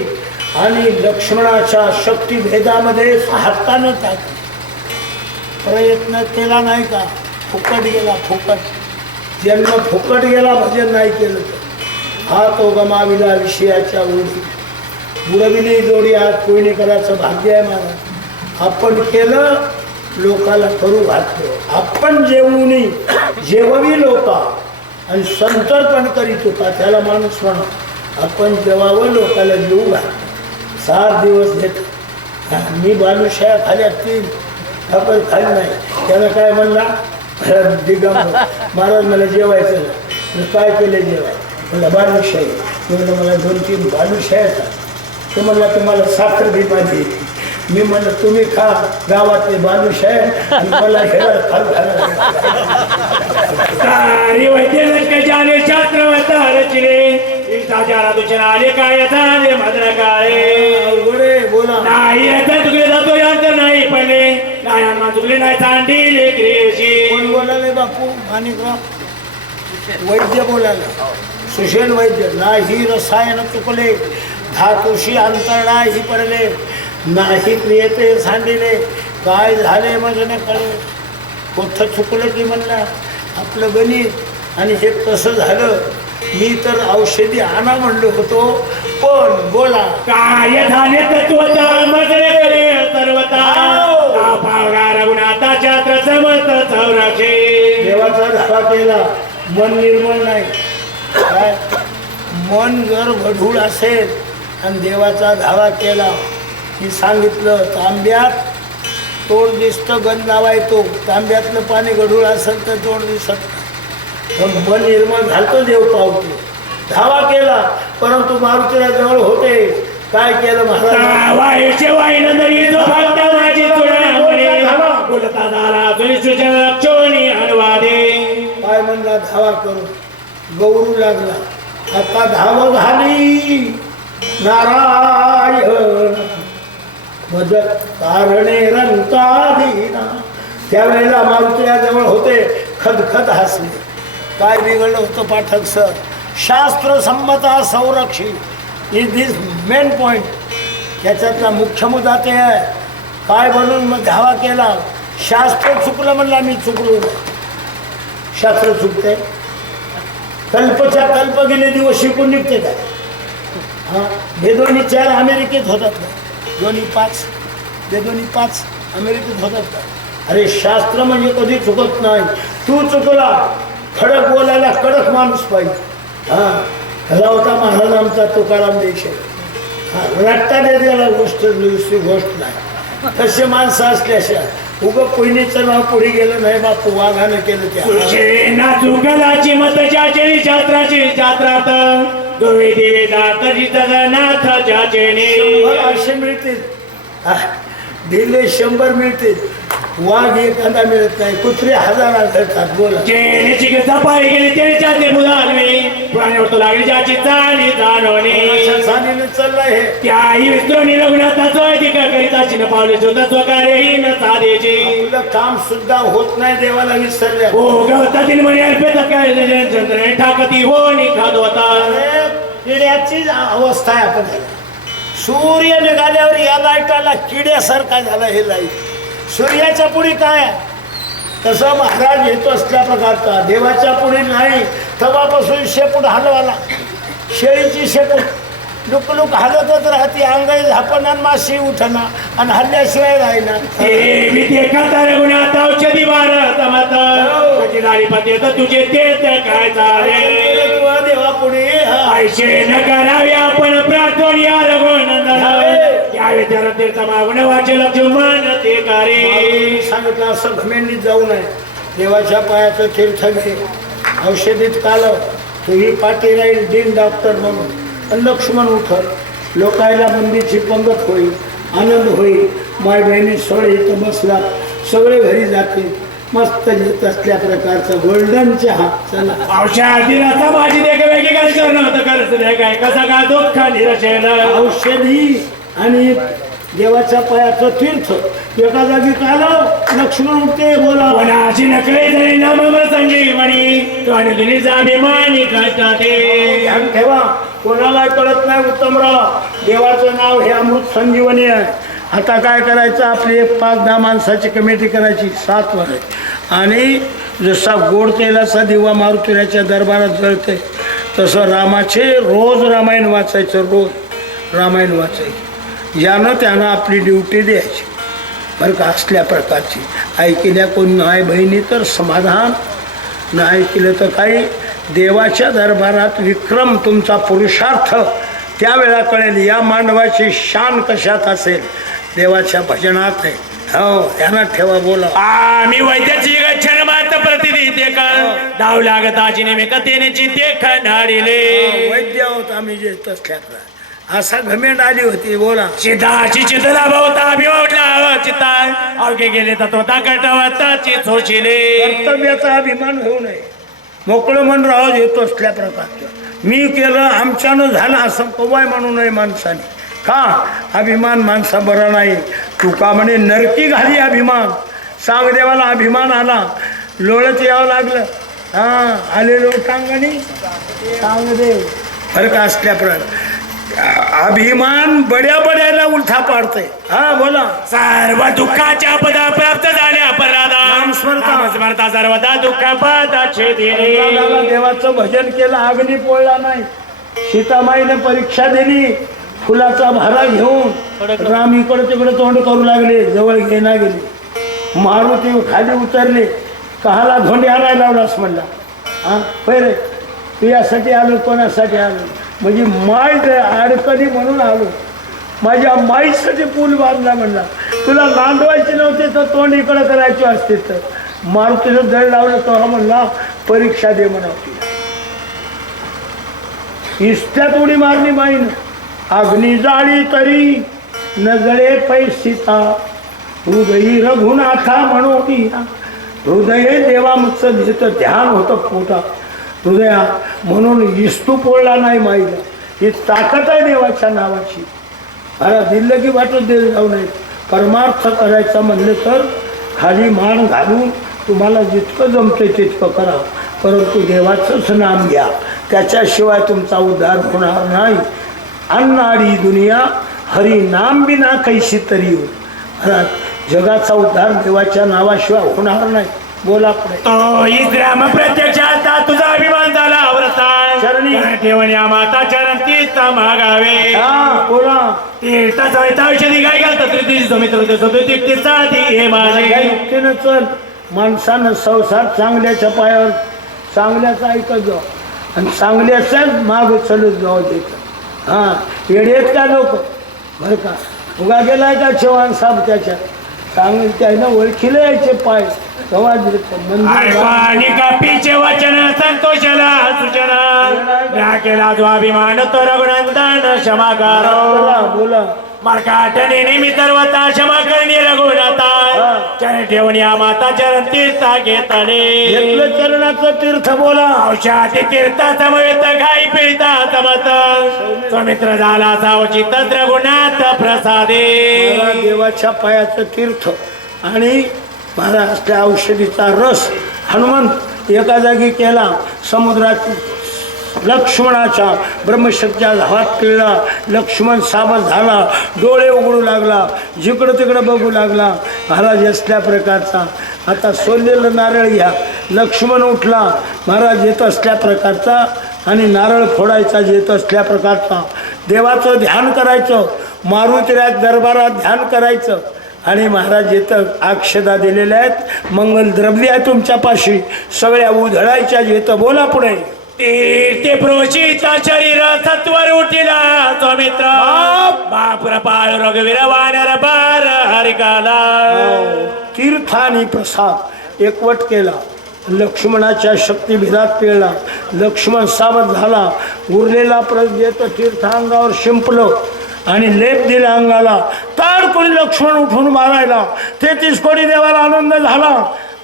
आणि लक्ष्मणाच्या शक्तिभेदामध्ये हातानं टाकली प्रयत्न केला नाही का फुकट गेला फुकट जन्म फुकट गेला भजन नाही केलं तर हा तो गमाविला विषयाच्या ओढी बुडविली जोडी आज कोणी करायचं भाग्य आहे मला आपण केलं लोकाला करू घातलं आपण जेवूनी जेववी लोका आणि संतर्पण करीत होता त्याला माणूस म्हणा आपण जेवावं लोकाला जेवू घातलं 7 दिवस घेत मी बालुशाया खाल्या 3 आपण खाली नाही त्याला काय म्हणला दिगंबर महाराज मला जेवायचं नाही काय केलं जेवाय म्हणलं बालुशाही म्हणलं मला 2-3 बालुशाया तो म्हणला तुम्हाला साखर बी माझी मी म्हणलं तुम्ही खा गावातले बालुशाही आणि मला वैद्यजाने शास्त्रवता रचले ताजा तुझे आले काय झाले मात्र काय बोला नाही तुकडे जातो यांतर नाही पडले नाही चुकले नाही सांडीले क्रियेशी कोण बोलाले बापू माणिकराव वैद्य बोलायला सुशेन वैद्य नाही रसायन चुकले धातुशी अंतरणाही पडले नाही क्रियते सांडिले काय झाले म्हणजे कळे कोठं चुकलं की म्हणला आपलं गणित आणि हे कसं झालं मी तर औषधी आणा म्हणलो होतो पण बोला काय झाले तत्वता मजले करे सर्वता रघुनाथाच्या समर्थ चौराशे देवाचा धावा केला मन निर्मळ नाही काय मन जर गढूळ असेल आणि देवाचा धावा केला की सांगितलं तांब्यात तोंड दिसतं गंध लावायतो तांब्यातलं पाणी गढूळ असेल तर तोंड दिसत नाही मन निर्मळ झालतो देव पावतो धावा केला परंतु मारुतीला जवळ होते काय केलं महाराज काय म्हणला धावा करू गौरू लागला आता धावा झाली नारायण मदत कारणे रंकाधीना त्यावेळेला मारुतीला जवळ होते खदखद हसले काय बिघडलं होतं पाठक सर शास्त्र संमता संरक्षित इज दिस मेन पॉइंट त्याच्यातला मुख्य मुद्दा ते आहे काय बनून मग धावा केला शास्त्र चुकलं म्हणला मी चुकलो शास्त्र चुकते कल्पच्या कल्प गेले दिवस शिकून निघते काय हां हे दोन्ही 4 अमेरिकेत होतात का दोन्ही 5 हे दोन्ही 5 अमेरिकेत होतात का अरे शास्त्र म्हणजे कधी चुकत नाही तू चुकला खडक बोलायला कडक माणूस पाहिजे हां होता महाराज आमचा तुकाराम देश हां रट्टा द्यायला गोष्ट दुसरी गोष्ट नाही तसे माणसं असल्याशा उग कोयनीचं नाव पुढे गेलं नाही बापू वाघानं केलं त्या तुझे नाचुकलाची मत जाचेनी शास्त्राची जात्रात दुवे दिवे दातरी जगन्नाथ जाचेने असे मिळतील दिले 100 मिळतील वाघ एखादा मिळत नाही कुत्रे हजारात धरतात बोला जेनेची जपाई गेली त्याच्या ते मुलांनी पुराणीवर तो लागली ज्याची जाणी जाणवणे सानीने चाललंय हे त्याही विस्त्रोणी रघुनाथाचो अधिकार करीताची न पावले सुद्धा स्वकार्यही न साधेची तुझं काम सुद्धा होत नाही देवाला विसरल्या हो गवतातील म्हणे अर्पेत काय चंद्र ठाकती हो निखाद होता किड्याचीच अवस्था आहे आपण सूर्य निघाल्यावर या लाईटाला किड्यासारखा झाला हे लाईट सूर्याच्या पुढे काय तसं महाराज येतो असल्या प्रकारचा देवाच्या पुढे नाही तवापासून शेपूट हलवाला शेळीची शेपूट लुक हलतच राहते अंगाई झापण आणि माशी उठना आणि हल्ल्याशिवाय राहिना मी देखत रघुनाथ औषधी भारत माता नारी पती तुझे तेच काय झाले देवा पुढे ऐशे न करावे आपण प्रार्थना या रघुनंदन यावे जरा तीर्थ मागण वाचे लक्ष्मण ते कार्य सांगितलं असं घमेंडीत जाऊ नये देवाच्या पायाचं तीर्थ घे औषधीत कालव तुही पाठी राहील दिन डॉक्टर म्हणून लक्ष्मण उठल लोकायला मंदीची पंगत होईल आनंद होईल माय बहिणी सोळे इथं बसला सगळे घरी जातील मस्त घेत असल्या प्रकारचा गोल्डन चहा चला औषधी रसा माझी देख वेगळी काय करणं होतं करत नाही काय कसा का दुःख निरशेल औषधी आणि देवाच्या पायाचं तीर्थ एका जागी कालव लक्ष्मण उठते बोला कोणाची नकळे झाली ना मग संजीवनी आणि तुझी अभिमानी कष्टाते ध्यान ठेवा कोणाला कळत नाही उत्तमराव देवाचं नाव हे अमृत संजीवनी आहे आता काय करायचं आपली 5-10 माणसाची कमिटी करायची 7 वर आणि जसा गोड तेलाचा दिवा मारुतीच्या दरबारात जळते तसं रामाचे रोज रामायण वाचायचं रोज रामायण वाचायचं यानं त्यानं आपली ड्युटी द्यायची बरं का असल्या प्रकारची ऐकल्या कोण नाही बहिणी तर समाधान न ऐकलं तर काही देवाच्या दरबारात विक्रम तुमचा पुरुषार्थ त्यावेळा कळेल या मांडवाची शान कशात असेल देवाच्या भजनात आहे हो ध्यानात ठेवा बोला आम्ही वैद्याची गच्छन मात प्रतिनिधी धाव लागताची नेमकतेने देख नाडिले वैद्य आहोत आम्ही जे तसल्यात असा घमेंड आली होती बोला चिताची चितला भोवता अभिवाटला चिता अवघे गेले तत्वता कटवताची चोचिले कर्तव्याचा अभिमान होऊ नये मोकळं मन राहू येतो असल्या प्रकारचं मी केलं आमच्यानं झालं असं कवाय म्हणू नये माणसाने का अभिमान माणसा बरा नाही तुका म्हणे नरकी घाली अभिमान सांग देवाला अभिमान आला लोळत यावं लागलं हां आले लोटांगणी सांग दे बरं का असल्या प्रकार अभिमान बड्या बड्याला उलथा पाडतंय हा बोला सर्व दुःखाच्या पदा प्राप्त झाल्या अपराधा स्मरता सर्वदा दुःख पदाचे देवाचं भजन केलं अग्नी पोळला नाही सीतामाईने परीक्षा दिली फुलाचा भारा घेऊन राम इकडे तिकडे तोंड करू लागले जवळ घेणा गेले मारुती खाली उतरले कहाला धोंडे आणायला लावलास म्हणला हा पहिले तू यासाठी आलो कोणासाठी आलो म्हणजे माय अडकली म्हणून आलो माझ्या माईसाठी पूल बांधला म्हणला तुला नांदवायचे नव्हते तर तोंड इकडं करायचे असते तर मारुतीचं जळ लावलं तेव्हा म्हणला परीक्षा दे म्हणा इष्ट्यात उडी मारली माईनं अग्नी जाळी तरी नजळे पैसिता हृदयी रघुनाथा म्हणून हृदय देवामुचं जिथं ध्यान होतं पोटा हृदया म्हणून इस्तू पोळला नाही माईला ही ताकद आहे देवाच्या नावाची अरे दिलं की वाटत दे जाऊ नये परमार्थ करायचा म्हणले तर खाली मान घालून तुम्हाला जितकं जमतंय तितकं करा परंतु देवाचंच नाम घ्या त्याच्याशिवाय तुमचा उद्धार होणार नाही अन्नाडी दुनिया हरी नाम बिना कैशी तरी हो जगाचा उद्धार देवाच्या नावाशिवाय होणार नाही बोला पुढे तो ग्राम प्रत्यक्षात तुझा अभिमान झाला व्रता चरणी ठेवण्या माता चरण तीर्थ मागावे बोला तीर्थाचा औषधी काय घालतात हे माझे युक्तीनं चल माणसानं संसार चांगल्याच्या पायावर चांगल्याचं ऐकत जाऊ आणि चांगल्याच्याच माग चलत जाऊ देत येडेत का लोक बरं का उगा गेलाय का चव्हाण साहेब त्याच्या चांगले ते आहे ना ओळखीला यायचे पाय तेव्हा मंदिर आणि कपीचे वचन संतोषला सूचना म्या केला जो अभिमान तो रघुनंदन क्षमा करो बोला मरकाटने नेहमी सर्वता क्षमा करणे रघुनाथा चरण ठेवून या माता चरण तीर्थ घेतले घेतलं चरणाचं तीर्थ बोला औषधी तीर्थ समवेत घाई पिळता समत स्वमित्र झाला सावचित रघुनाथ प्रसादे महाराज देवाच्या पायाचं तीर्थ आणि महाराज त्या औषधीचा रस हनुमंत एका जागी केला समुद्रात लक्ष्मणाच्या ब्रह्मशक्तीच्या धावात पिळला लक्ष्मण सावध झाला डोळे उघडू लागला जिकडं तिकडं बघू लागला महाराज असल्या प्रकारचा आता सोललेलं नारळ घ्या लक्ष्मण उठला महाराज येत असल्या प्रकारचा आणि नारळ फोडायचा येत असल्या प्रकारचा देवाचं ध्यान करायचं मारुतीराज दरबारात ध्यान करायचं आणि महाराज येतं अक्षदा दिलेल्या आहेत मंगल द्रव्य आहे तुमच्यापाशी सगळ्या उधळायच्या येतं बोला पुढे ते प्रोषित शरीर सत्वर उठिला स्वमित्र बाप पाळ रघुवीर वानर पार हरिकाला तीर्थ आणि प्रसाद एकवट केला लक्ष्मणाच्या शक्तिभिदात पिळला लक्ष्मण सावध झाला उरलेला प्रदेत तीर्थ अंगावर शिंपलं आणि लेप दिला अंगाला ताड कोणी लक्ष्मण उठून मारायला 33 कोटी देवाला आनंद झाला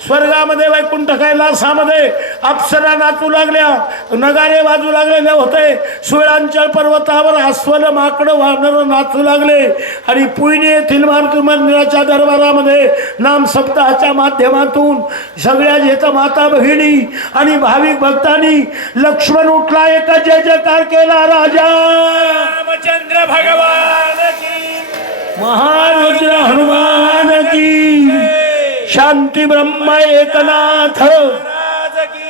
स्वर्गामध्ये वैकुंठ कैलासामध्ये अप्सरा नाचू लागल्या नगारे वाजू लागलेले होते सुळांचल पर्वतावर अस्वल माकडं वानर नाचू लागले आणि पुणे येथील मारुती मंदिराच्या दरबारामध्ये नाम सप्ताहाच्या माध्यमातून सगळ्या जेत माता भगिनी आणि भाविक भक्तांनी लक्ष्मण उठला एका जय जयकार केला राजा रामचंद्र भगवान की महारुद्र हनुमान की शांती ब्रह्म एकनाथ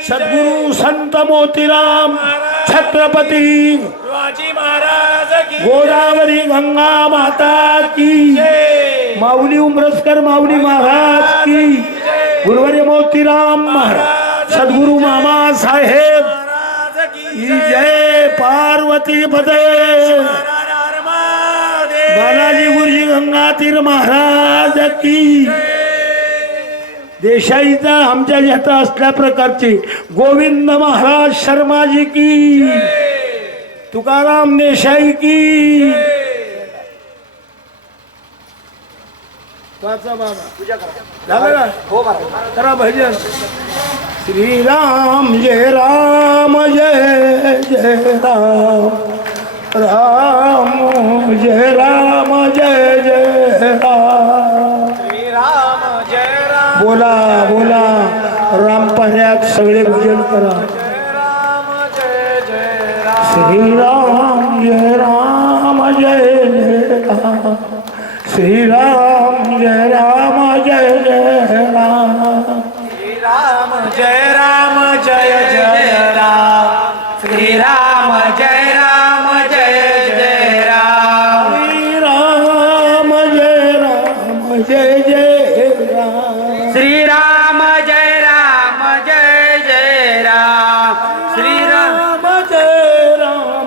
सद्गुरु संत मोतीराम छत्रपती महाराज की गोदावरी गंगा माता की माऊली उमरसकर माऊली महाराज की गुरुवर्य मोतीराम महाराज सद्गुरु मामा साहेब की जय पार्वती पदे बालाजी गुरुजी गंगातीर महाराज की देशाईचा आमच्या ह्यात असल्या प्रकारचे गोविंद महाराज शर्माजी की तुकाराम देशाई की वाचा बाबा झालं का हो करा भजन श्रीराम जय राम जय जय राम राम जय राम जय जय राम बोला बोला राम पाण्यात सगळे भजन करा श्रीराम जय राम जय जय राम श्रीराम जय राम जय जय राम श्रीराम जय राम जय जय राम श्रीराम जय राम जय जय राम श्रीराम जय राम जय जय राम श्रीराम जय राम जय जय राम श्रीराम जय राम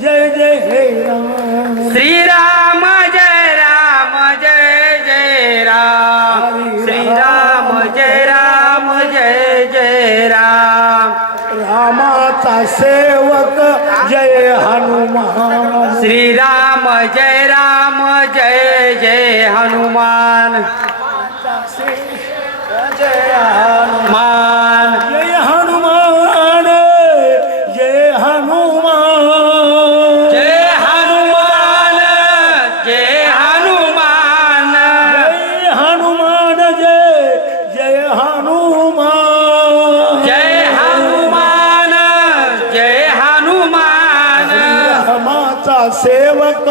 जय जय राम श्रीराम जय राम जय जय राम श्रीराम जय राम जय जय राम रामाचा सेवक जय हनुमान श्रीराम जय राम जय जय हनुमान मान जय हनुमान जय हनुमान जय हनुमान जय हनुमान जय हनुमान जय जय हनुमान जय हनुमान जय हनुमान रामाचा सेवक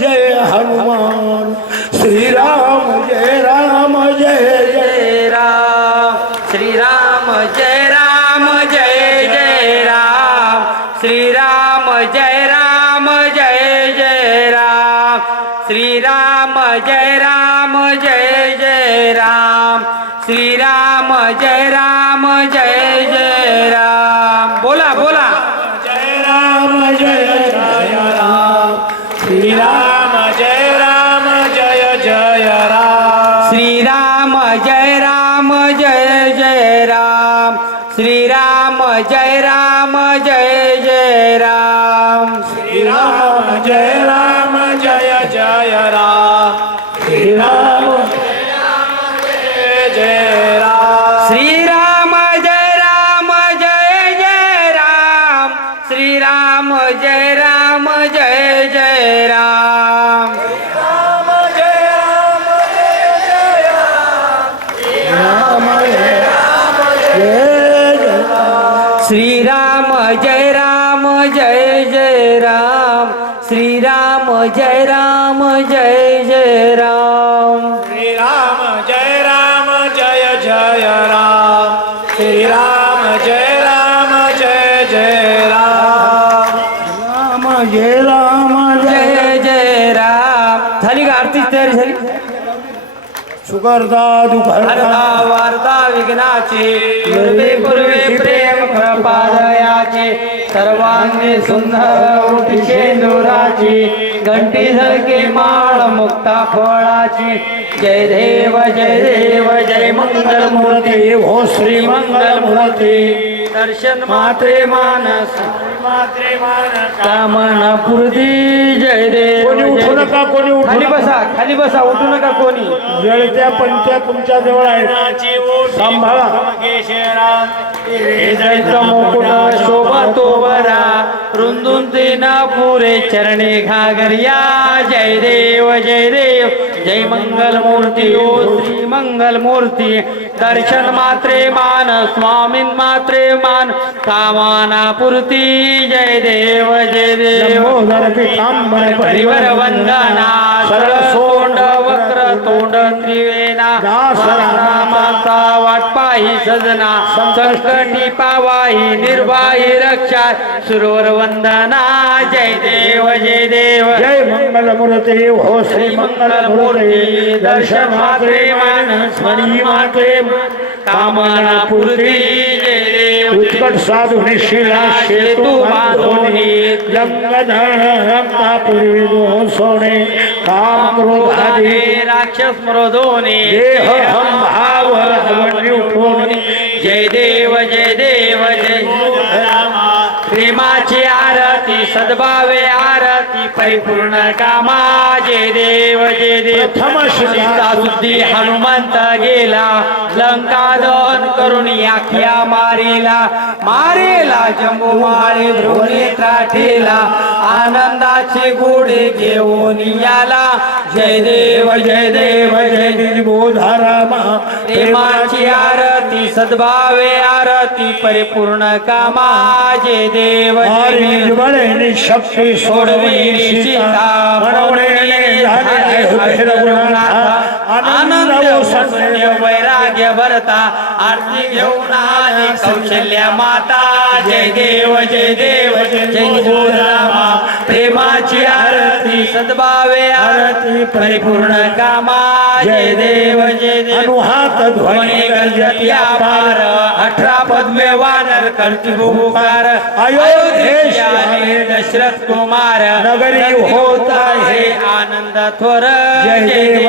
जय हनुमान श्रीराम जय राम जय जय राम श्रीराम जय राम जय जय राम श्रीराम जय राम जय जय राम श्रीराम जय राम जय जय राम श्रीराम जय राम जय जय राम बोला बोला जय राम जय जय राम श्रीराम जय राम जय जय राम श्री राम श्रीराम जय राम जय जय राम श्रीराम जय राम जय जय राम श्रीराम जय जय राम श्रीराम जय राम जय जय राम श्रीराम जय राम जय जय राम श्रीराम जय राम जय जय राम श्रीराम जय राम जय जय राम श्रीराम जय राम जय जय राम श्रीराम जय राम जय जय राम राम जय राम जय जय राम झाली का आरतीची तयारी झाली सुगर्दा दुखर्दा हरता वार्ता विघ्नाची पूर्वे पूर्वे प्रेम प्रपादयाची सर्वांनी सुंदर उठी शेंदुराची घंटी झळके माळ मुक्ता फळाची जय देव जय मंगल मूर्ती हो श्री मंगल मूर्ती दर्शन मात्रे मानस मात्रे मान कामना पूर्ती जय देव कोणी उठू जय देव. नका कोणी उठू खाली बसा उठू नका कोणी जळत्या पंच्या तुमच्या जवळ आहेत नाची ओटी सांभाळा. केशरा जयचा मुकुट शोभा तो बरा रुंदून तीना पुरे चरणे घागरिया जय देव जय मंगल मूर्ती ओ श्री मंगल मूर्ती दर्शन मात्रे मान स्वामीन मात्रे मान कामना पूर्ती जय देव लंबोदर पीतांबर परिवर वंदना सरळ सोंड वक्र तोंड त्रिवेणा माता वाट पाही सजना संकटी पावाही निर्वाही रक्षा सुरवर वंदना जय देव जय मंगल मूर्ती हो श्री मंगल मूर्ती दर्शन मात्रे मान स्मरी मात्रे कामना पूर्ती जय देव उत्कट साधु निशिला शेतू बांधोनी लंगधर रंगा पूर्वी दोन सोने काम क्रोध आदि राक्षस मरोधोनी देह हम भाव रजवणी उठोनी जय देव जय प्रेमाची आरती सद्भावे आरती परिपूर्ण कामा जय देव प्रथम सीता सुद्धी हनुमंत गेला लंका दहन करून आख्या मारेला जंबू माळे भ्रुनेत्रा ठेला आनंदाचे गोडे घेऊन याला जय देव जय बोधारामा प्रेमाची आरती सद्भावे आरती परिपूर्ण कामा जय देव बळे शक्ती सोडवी सीता म्हणवणे आनंद संसर्य वैराग्य भरता आरती घेऊन आली कौशल्या माता जय देव जय रामा प्रेमाची आरती सद्भावे आरती परिपूर्ण कामा जय देव अनुहात ध्वनी गजत्या पार 18 पद्मे वानर कर्तृभूकार अयोध्येश आले दशरथ कुमार नगरी होत आहे आनंद थोर जय देव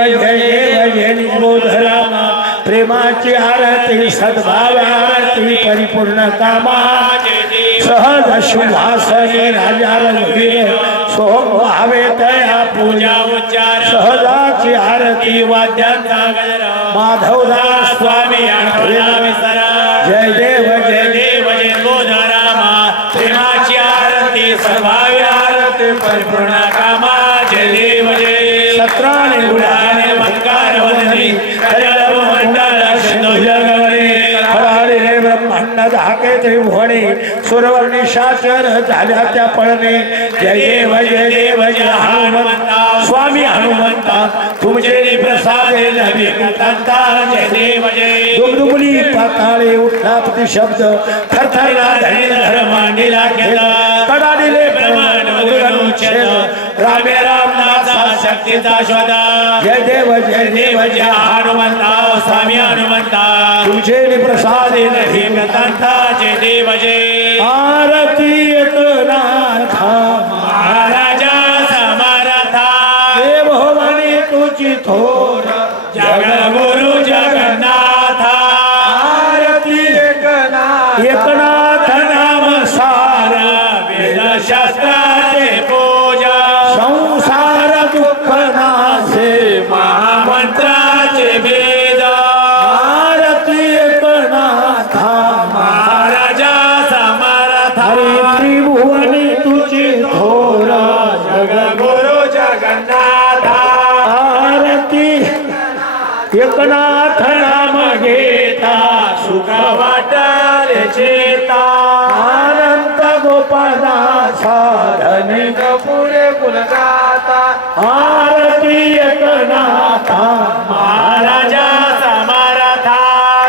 जय बोधरामा प्रेमाची आरती सद्भाव आरती परिपूर्ण कामा सहज शुभासने राजा रघुवीर सोहम भावे तया पूजा उच्चार सहजाची आरती वाद्यांचा गजर माधवदास स्वामी आठवला विसरा जय देव जय बोधारामा प्रेमाची आरती सद्भावी आरती परिपूर्ण कामा जय देव जय सत्राने गुणाने मंकार वदनी कजल मंडल सिंधू जगवने हराळे रे ब्रह्मांड धाके त्रिभुवने सुरवर्णी शाचर झाल्या त्या पळणे जय देव जय हनुमंता स्वामी हनुमंता तुमचे प्रसादे नवी कथांता जय देव जय दुमदुमली पाताळे उठला प्रति शब्द थरथरला धरणीधर मांडीला केला कडाडिले प्रमाण उदगनुच्छेद रामे रामनाथा शक्तीचा शोधा जय देव जय हनुमंता स्वामी हनुमंता तुमचे प्रसादे नवी कथांता जय देव जय आरती येतनाथा महाराजा समर्था देव म्हणे तुझी थोर जगगुरु जगन्नाथा आरती एक एकनाथ नाम सार वेदशास्त्राचे पूजा संसार दुःख नासे महामंत्राचे वेद आरती एकनाथा महाराजा समर्थ हरी त्रिभुवनी तुझी थोर जगगुरु जगन्नाथ आरती एकनाथ नाम घेता सुख वाटले चेता अनंत गोपाला साधने पुरे कुलगाता आरती एकनाथा महाराजा समर्था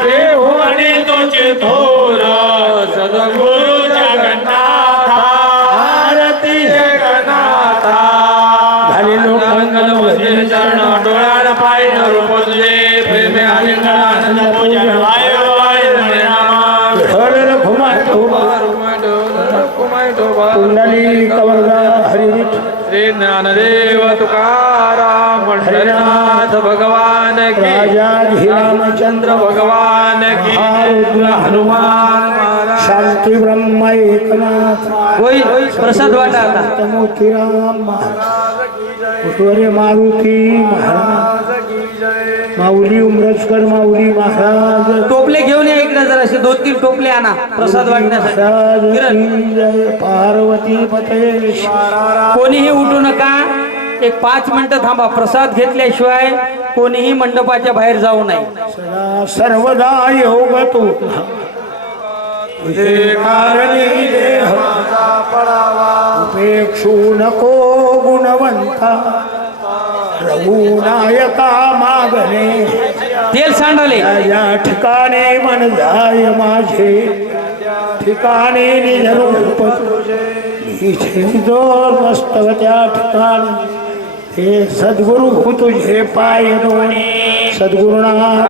त्रिभुवनी तुझे थोर सद्गुरु जगन्नाथ आरती जगन्नाथा झाले लोक मंगल वंदे चरण डोळ्याला पाय रूप तुझे प्रेमे आलिंगन आनंद पूजन वायु वायु नाम हर घुमा कुंडली कवरगा हरिविठ श्री ज्ञानदेव तुकाराम पंढरीनाथ भगवान की राजा रामचंद्र भगवान की महारुद्र हनुमान शांती ब्रह्म एकनाथ होईल प्रसाद वाटा आता मोतीराम महाराज कुटवरे मारुती महाराज माऊली उमरजकर माऊली महाराज टोपले घेऊन या इकडे जरा असे 2-3 टोपले आणा प्रसाद वाटण्यासाठी महाराज किरण की जय पार्वती पते कोणीही उठू नका एक 5 मिनिटं थांबा प्रसाद घेतल्याशिवाय कोणीही मंडपाच्या बाहेर जाऊ नये सदा सर्वदा योग तू तुझे कारणी देह उपेक्षू नको गुणवंता रघुनायका मागणे तेल सांडले या ठिकाणी मन जाय माझे ठिकाणी निजरूप तुझे जोर मस्तक त्या ठिकाणी हे सद्गुरु तुझे पाय दोन्ही सद्गुरुनाथ